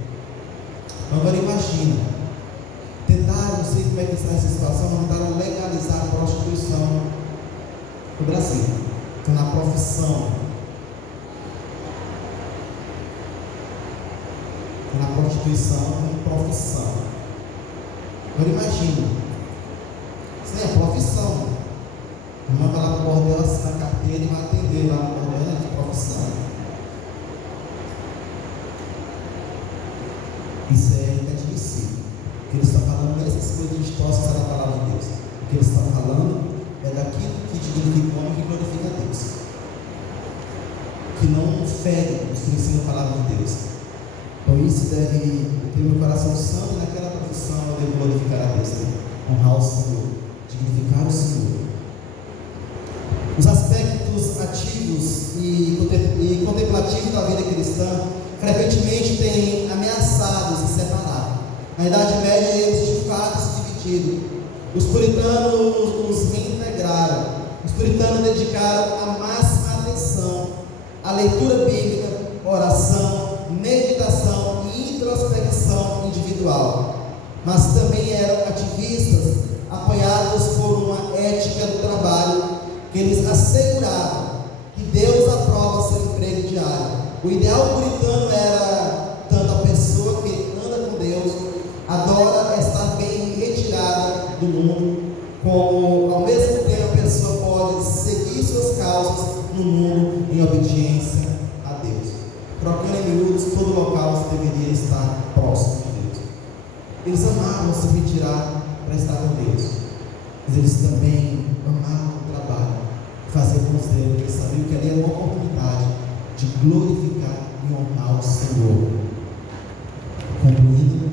Agora imagina, tentaram, não sei como é que está essa situação, mas tentaram legalizar a prostituição no Brasil. Então, na profissão. Na prostituição como profissão. Agora imagina, isso é profissão. Uma vai lá para o bordel, assina a carteira e vai atender lá no bordel, de profissão. Isso é inadmissível. O que ele está falando não é essas coisas distorcem da palavra de Deus. O que ele está falando é daquilo que dignifica o homem, que glorifica a Deus, que não fere os que ensinam a palavra de Deus. Então isso deve ter meu coração santo naquela profissão. Eu devo glorificar a Deus, honrar o Senhor, dignificar o Senhor. Os aspectos ativos e contemplativos da vida cristã frequentemente têm ameaçado se separar. Na Idade Média eles de fato se dividiram. Os puritanos os reintegraram. Os puritanos dedicaram a máxima atenção à leitura bíblica, oração, meditação e introspecção individual. Mas também eram ativistas apoiados por uma ética do trabalho que eles asseguravam que Deus aprova seu emprego diário. O ideal puritano era tanto a pessoa que anda com Deus, adora estar bem retirada do mundo, como ao mesmo tempo a pessoa pode seguir suas causas no mundo em obediência a Deus. Trocando em miúdos, todo local você deveria estar próximo de Deus. Eles amavam se retirar para estar com Deus, mas eles também amavam o trabalho, fazer com os deus. Eles sabiam que ali era uma oportunidade de glorificar e honrar o Senhor. Concluindo,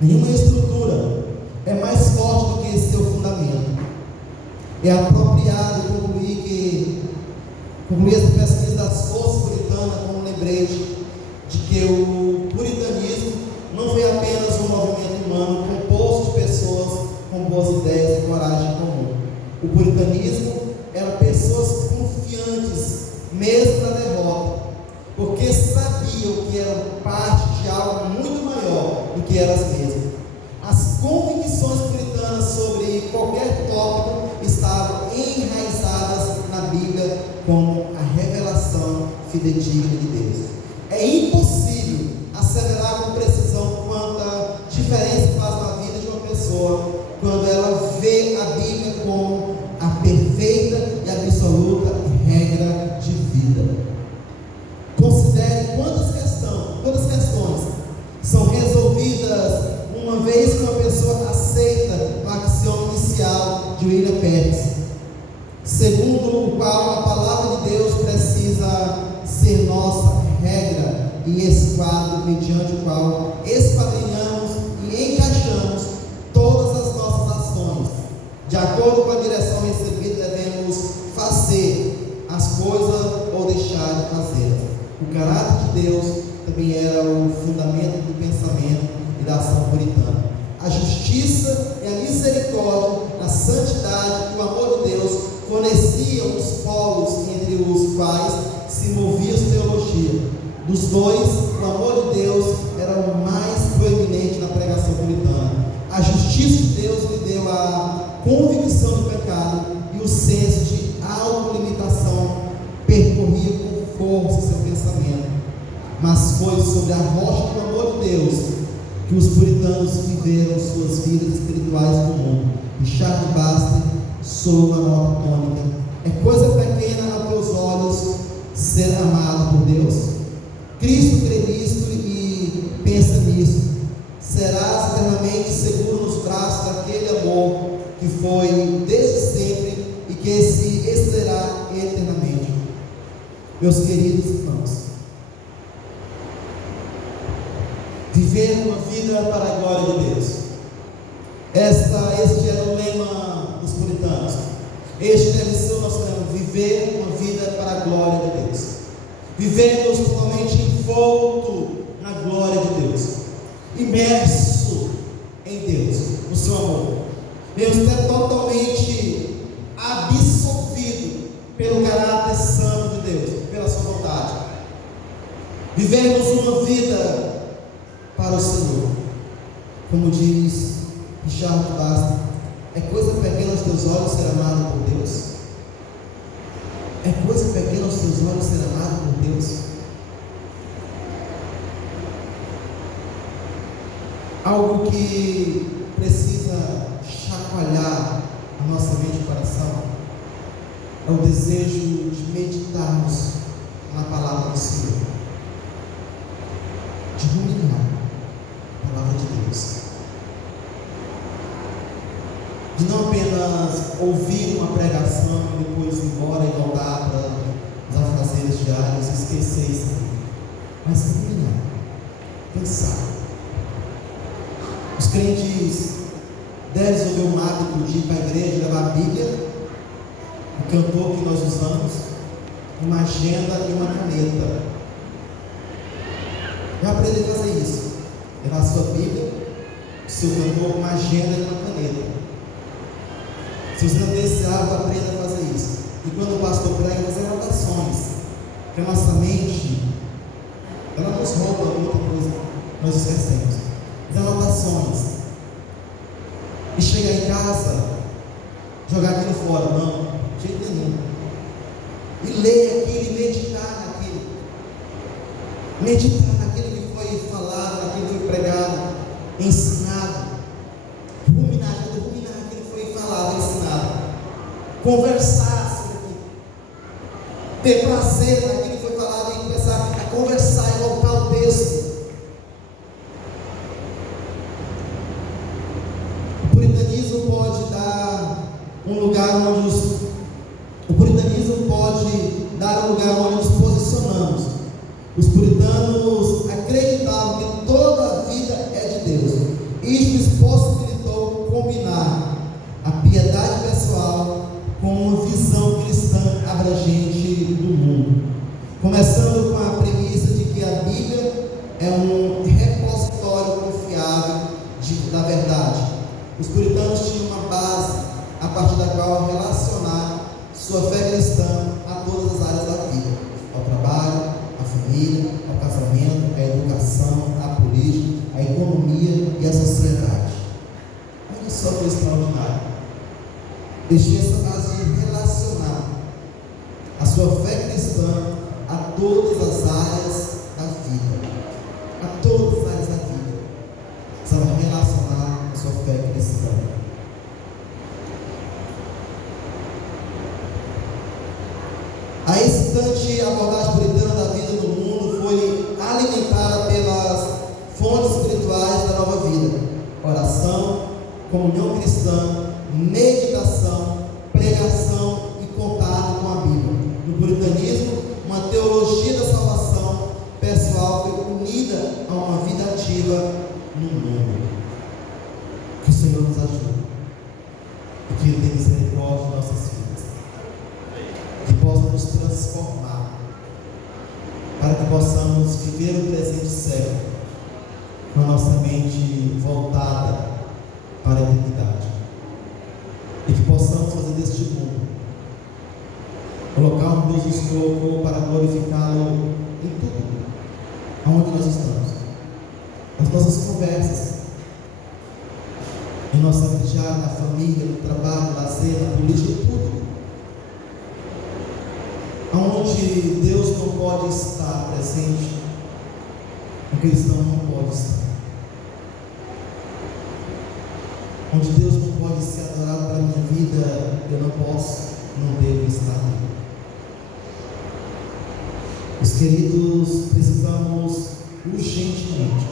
nenhuma estrutura é mais forte do que seu fundamento. É apropriado concluir essa pesquisa das forças puritanas como um lembrete de que o puritanismo não foi apenas um movimento humano composto de pessoas com boas ideias e coragem comum. O puritanismo eram pessoas confiantes, mesmo na derrota, porque sabiam que eram parte de algo muito maior do que elas mesmas. As convicções puritanas sobre qualquer tópico estavam enraizadas na Bíblia como a revelação fidedigna de Deus. É impossível asseverar com precisão quanta diferença faz na vida de uma pessoa quando ela vê a Bíblia como a perfeita e absoluta regra de vida. Considere quantas questões são resolvidas uma vez que uma pessoa aceita o axioma inicial de William Perez, segundo o qual a palavra de Deus precisa ser nossa regra e esquadro mediante o qual esquadrinhamos e encaixamos todas as nossas ações. De acordo com a direção recebida, devemos fazer as coisas ou deixar de fazê-las. O caráter de Deus também era o fundamento do pensamento e da ação puritana. A justiça e a misericórdia, a santidade e o amor de Deus forneciam os polos entre os quais se movia a teologia. Dos dois, o amor de Deus era o mais proeminente na pregação puritana. A justiça de Deus lhe deu a convicção do pecado e o senso de autolimitação percorria com força seu pensamento. Mas foi sobre a rocha do amor de Deus que os puritanos viveram suas vidas espirituais no mundo. Richard Baxter, sob uma nota tônica: é coisa pequena aos teus olhos ser amado por Deus. Cristo crê nisto e pensa nisso. Serás eternamente seguro nos braços daquele amor que foi desde sempre e que se estenderá eternamente. Meus queridos irmãos, viver uma vida para a glória de Deus. Este era o lema dos puritanos. Este deve ser o nosso lema: viver uma vida para a glória de Deus. Vivemos totalmente envolto na glória de Deus, imerso em Deus, no seu amor. Devemos ser totalmente absorvido pelo caráter santo de Deus, pela sua vontade. Vivemos uma vida para o Senhor. Como diz Richard Baxter, é coisa pequena aos teus olhos ser amado por Deus. É coisa pequena aos teus olhos ser amado por Deus. Algo que precisa chacoalhar a nossa mente e coração é o desejo de meditarmos na palavra do Senhor, de ruminar a palavra de Deus, de não apenas ouvir uma pregação e depois ir embora e voltar para os afazeres diários e esquecer isso, mas ruminar, pensar. Os crentes devem desenvolver um hábito de ir para a igreja, levar a Bíblia, o cantor que nós usamos, uma agenda e uma caneta. Já aprender a fazer isso, levar a sua Bíblia, o seu cantor, uma agenda e uma caneta. Se você não tem esse hábito, aprenda a fazer isso. E quando o pastor prega, fazer anotações, porque a nossa mente, ela nos rouba muita coisa, nós esquecemos. As anotações, e chegar em casa, jogar aquilo fora, não, de jeito nenhum. E ler aquilo e meditar naquilo, meditar naquilo que foi falado, naquilo que foi pregado, ensinado, ruminar aquilo que foi falado, ensinado, conversar sobre aquilo, ter prazer naquilo que foi falado e começar a conversar e voltar ao texto. Pode dar um lugar onde o puritanismo pode dar um lugar onde nos posicionamos. Os puritanos acreditavam que toda a vida é de Deus. Isto possibilitou combinar a piedade pessoal com uma visão cristã abrangente do mundo, começando com a premissa de que a Bíblia é um repositório confiável da verdade. Os puritanos tinham uma base a partir da qual relacionar sua fé cristã a todas as áreas da vida: ao trabalho, à família, ao casamento, à educação, à política, à economia e à sociedade. Olha só que extraordinário. Eles tinham essa base de relacionar a sua fé cristã a todas as áreas da vida. A todas as áreas da vida. Precisava relacionar a sua fé cristã. A excitante abordagem puritana da vida do mundo foi alimentada pelas fontes espirituais da nova vida: oração, comunhão cristã, meditação, pregação e contato com a Bíblia. No puritanismo, uma teologia da salvação pessoal pessoal foi unida a uma vida ativa no mundo. Que o Senhor nos ajude e que Ele tenha misericórdia de nossas vidas, que possa nos transformar, para que possamos viver o presente certo, com a nossa mente voltada para a eternidade, e que possamos fazer deste mundo o local onde Deus nos colocou para glorificá-lo em tudo, aonde nós estamos, nas nossas conversas, em nossa vida, na família, no trabalho, no lazer, na política, tudo. Aonde Deus não pode estar presente, o cristão não pode estar. Onde Deus não pode ser adorado para a minha vida, eu não posso, não devo estar ali. Meus queridos, precisamos urgentemente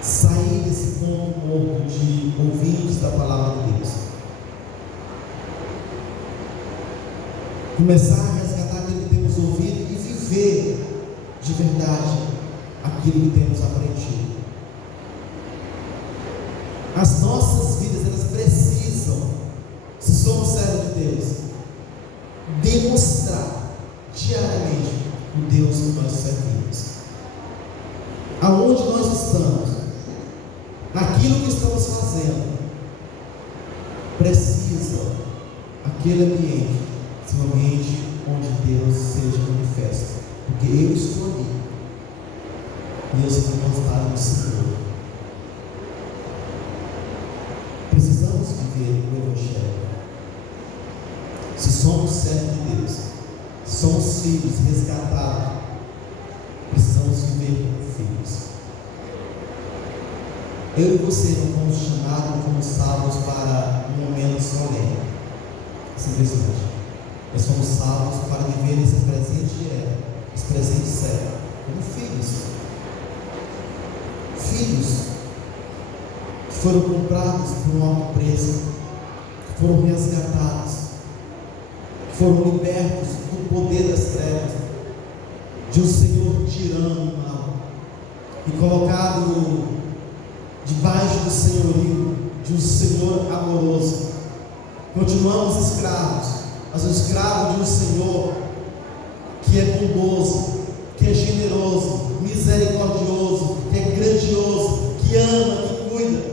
sair desse ponto morto de ouvintes da palavra de Deus, começar a resgatar aquilo que temos ouvido e viver de verdade aquilo que temos aprendido. As nossas vidas, elas precisam, se somos servos de Deus, demonstrar diariamente o Deus que nós servimos. Aonde nós estamos, naquilo que estamos fazendo, precisa aquele ambiente ser um ambiente onde Deus seja manifesto, porque eu estou ali e eu sou demonstrado no Senhor. Precisamos viver o Evangelho. Se somos servos de Deus, somos filhos resgatados, precisamos viver como filhos. Eu e você não fomos chamados, não fomos salvos para um momento solene, simplesmente. Nós somos salvos para viver esse presente sério, como filhos. Filhos que foram comprados por um alto preço, que foram resgatados, que foram libertos do poder das trevas, de um Senhor tirano mal, e colocado debaixo do senhorio de um Senhor amoroso. Continuamos escravos, mas o escravo de um Senhor que é bondoso, que é generoso, misericordioso, que é grandioso, que ama, que cuida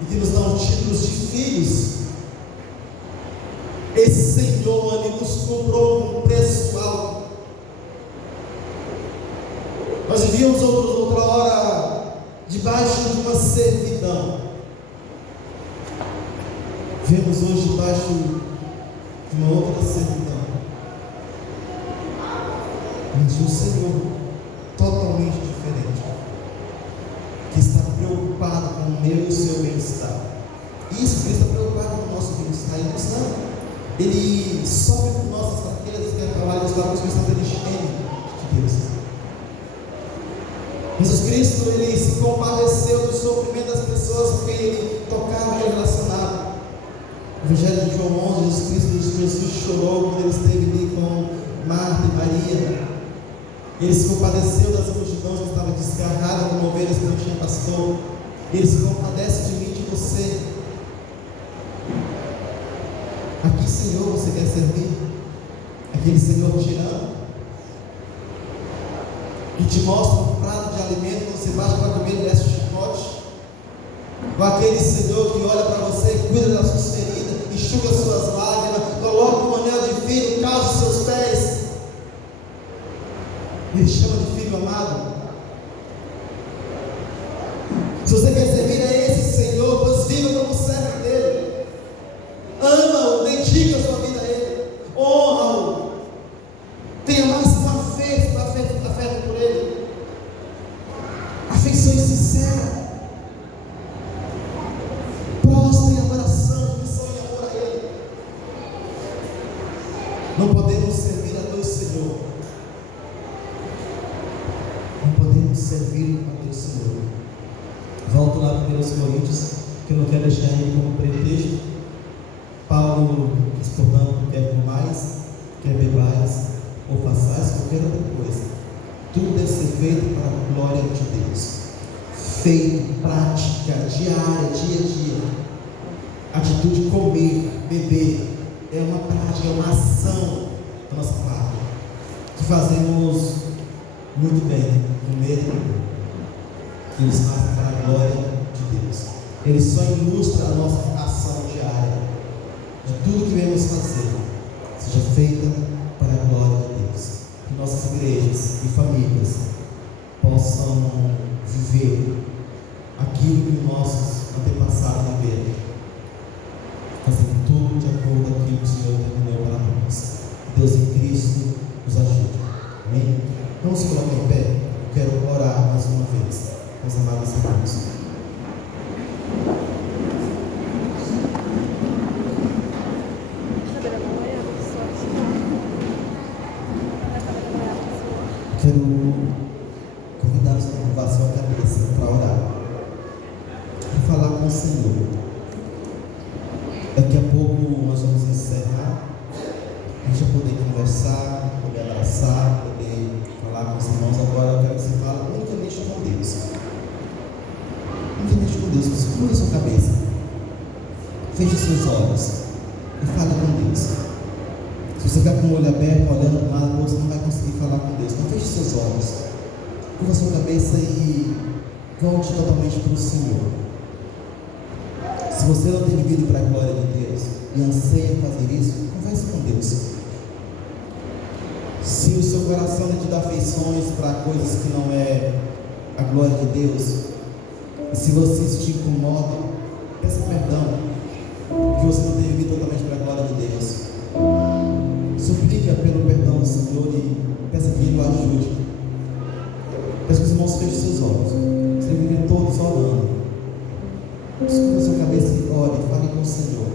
e que nos dá os títulos de filhos. Esse Senhor, Ele nos comprou com um preço alto. Nós vivíamos outra hora debaixo de uma servidão. Vemos hoje debaixo de uma outra servidão, mas de um Senhor totalmente diferente, que está preocupado com o meu e o seu bem-estar. Isso, Ele está preocupado com o nosso bem-estar, e nós não. Ele sofre com nossas fraquezas, que é a palavra dos lábios que está dele de Deus. Jesus Cristo, Ele se compadeceu do sofrimento das pessoas com quem Ele tocava e relacionava. No Evangelho de João 11, Jesus chorou quando Ele esteve ali com Marta e Maria. Ele se compadeceu das multidões que estavam desgarradas como ovelhas que não tinham pastor. Ele se compadece de mim e de você. A que Senhor você quer servir? Aquele Senhor tirano, que te mostra um prato de alimento, você baixa para comer e desce o chicote? Ou aquele Senhor que olha para você e cuida das suas feridas, enxuga as suas lágrimas, coloca um anel de filho, calça os seus pés, Ele chama de filho amado? Se você quer servir a esse Senhor, pois viva como servo dele. Ama-o, dedica a sua vida a Ele, honra-o, tenha mais uma afeto por Ele, afeições sinceras, prostra em adoração, missão e amor a Ele. Não podemos servir a Deus Senhor, não podemos servir a Deus Senhor. Volto lá para 1 Coríntios, que eu não quero deixar ele como pretexto. Paulo diz, portanto, quer comais, quer bebais, ou façais qualquer outra coisa, tudo deve ser feito para a glória de Deus. Feito, prática, diária, dia a dia. Atitude de comer, beber, é uma prática, é uma ação da nossa parte, que fazemos muito bem, comer e beber. Eles fazem para a glória de Deus. Ele só ilustra a nossa ação diária, de tudo que devemos fazer, seja feita para a glória de Deus. Que nossas igrejas e famílias possam viver aquilo que nossos antepassados viveram, fazendo tudo de acordo com aquilo que o Senhor determinou para nós. Deus em Cristo nos ajude. Amém? Vamos se colocar em pé. Eu quero orar mais uma vez, meus amados irmãos. Quero convidar-os a curvar sua cabeça para orar e falar com o Senhor. Daqui a pouco nós vamos encerrar. A gente vai poder conversar, poder abraçar, poder falar com os irmãos. Agora eu quero que você fale unicamente com Deus. Unicamente com Deus. Você curva sua cabeça, feche seus olhos e fale com Deus. Se você ficar com o olho aberto, olhando para o lado, você não vai conseguir falar com Deus. Então feche seus olhos, curva sua cabeça e volte totalmente para o Senhor. Se você não tem vivido para a glória de Deus e anseia fazer isso, converse com Deus. Se o seu coração te dá afeições para coisas que não é a glória de Deus, e se você te incomoda, peça perdão, porque você não tem vivido totalmente para a glória de Deus. Suplique pelo perdão do Senhor e peça que Ele o ajude. Peço que os irmãos fechem seus olhos. Você vive todos orando. Desculpa a sua cabeça e ore, fale com o Senhor.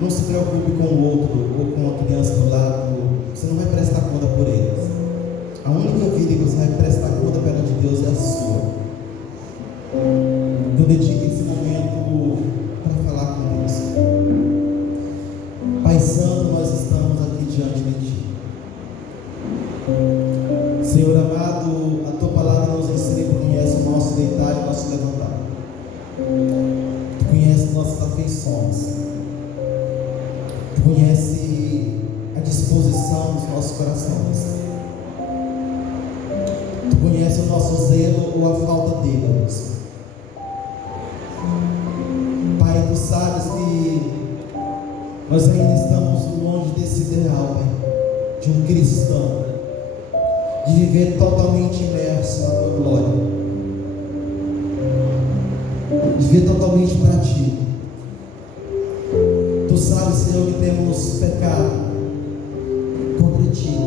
Não se preocupe com o outro ou com a criança do lado. Você não vai prestar conta por eles. A única vida que você vai prestar conta perante Deus é a sua. Então dedique esse momento para falar com Deus. Pai Santo, nós estamos aqui diante de Ti. Senhor amado, a Tua palavra nos ensina e conhece o nosso deitar e o nosso levantar. Tu conhece nossas afeições. Tu conhece a disposição dos nossos corações. Tu conhece o nosso zelo ou a falta dele, Deus. Pai, Tu sabes que nós ainda estamos longe desse ideal, Pai, de um cristão, de viver totalmente imerso na Tua glória, de viver totalmente para Ti. Tu sabes, Senhor, que temos pecado contra Ti,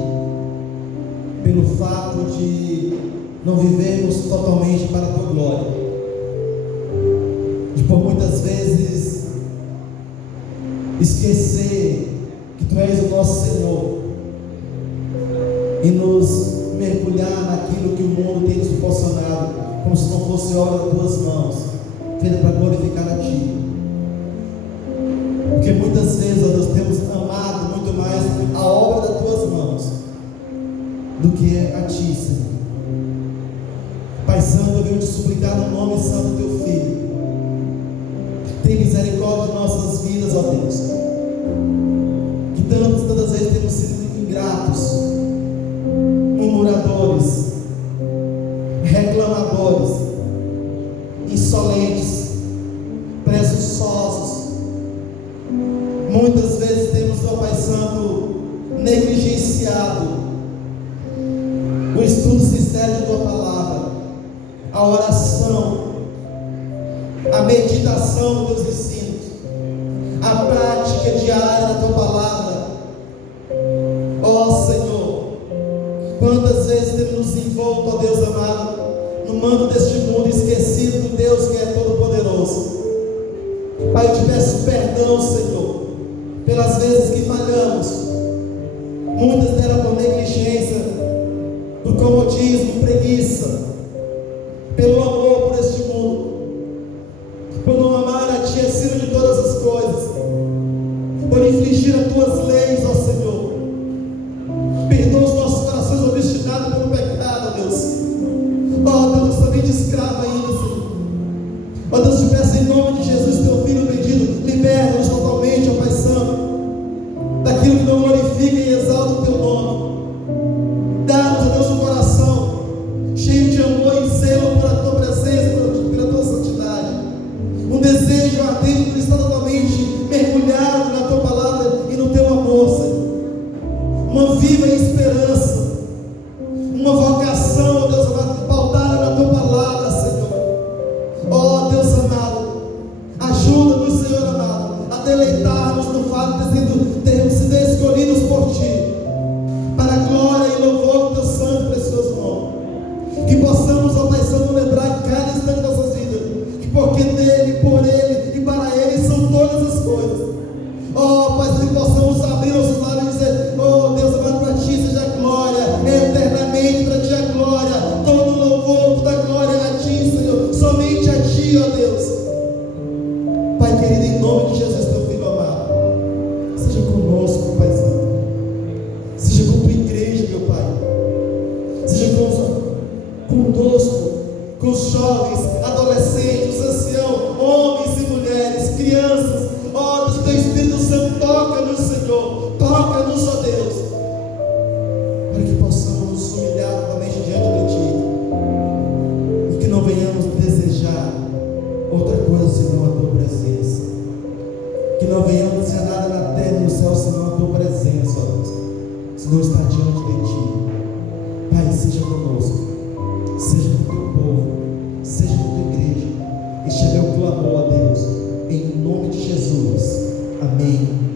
pelo fato de não vivermos totalmente para a Tua glória, de por muitas vezes esquecer que Tu és o nosso Senhor e nos mergulhar naquilo que o mundo tem nos proporcionado, como se não fosse obra das Tuas mãos, feita para glorificar a Ti. Porque muitas vezes, ó Deus, temos amado muito mais a obra das Tuas mãos do que a Ti, Senhor. Pai Santo, eu venho te suplicar no nome santo do Teu Filho. Tem misericórdia de nossas vidas, ó Deus, que tantas vezes temos sido ingratos, murmuradores, reclamadores, insolentes, presunçosos. Muitas vezes temos, ó Pai Santo, negligenciado o estudo sincero de Tua palavra, a oração, a meditação dos Teus ensinos, a prática diária da Tua palavra. Ó Senhor, quantas vezes temos nos envolto, ó Deus amado, no manto deste mundo, esquecido do Deus que é todo-poderoso. Pai, eu te peço perdão, Senhor, pelas vezes que falhamos. Muitas deram por negligência, por comodismo, preguiça, pelo amor por este mundo, por não amar a Ti acima de todas as coisas, por infligir as Tuas leis, ó Senhor. os jovens, adolescentes, os anciãos, homens e mulheres, crianças. Ó Deus, teu Espírito Santo, toca-nos, Senhor, toca-nos, ó Deus, para que possamos nos humilhar novamente diante de Ti, e que não venhamos desejar outra coisa senão a Tua presença, que não venhamos desejar nada na terra e no céu senão a Tua presença, ó Deus, se não está diante de Ti. Pai, seja conosco, seja com o Teu povo, seja com a Tua igreja. Este é meu clamor a Deus, em nome de Jesus. Amém.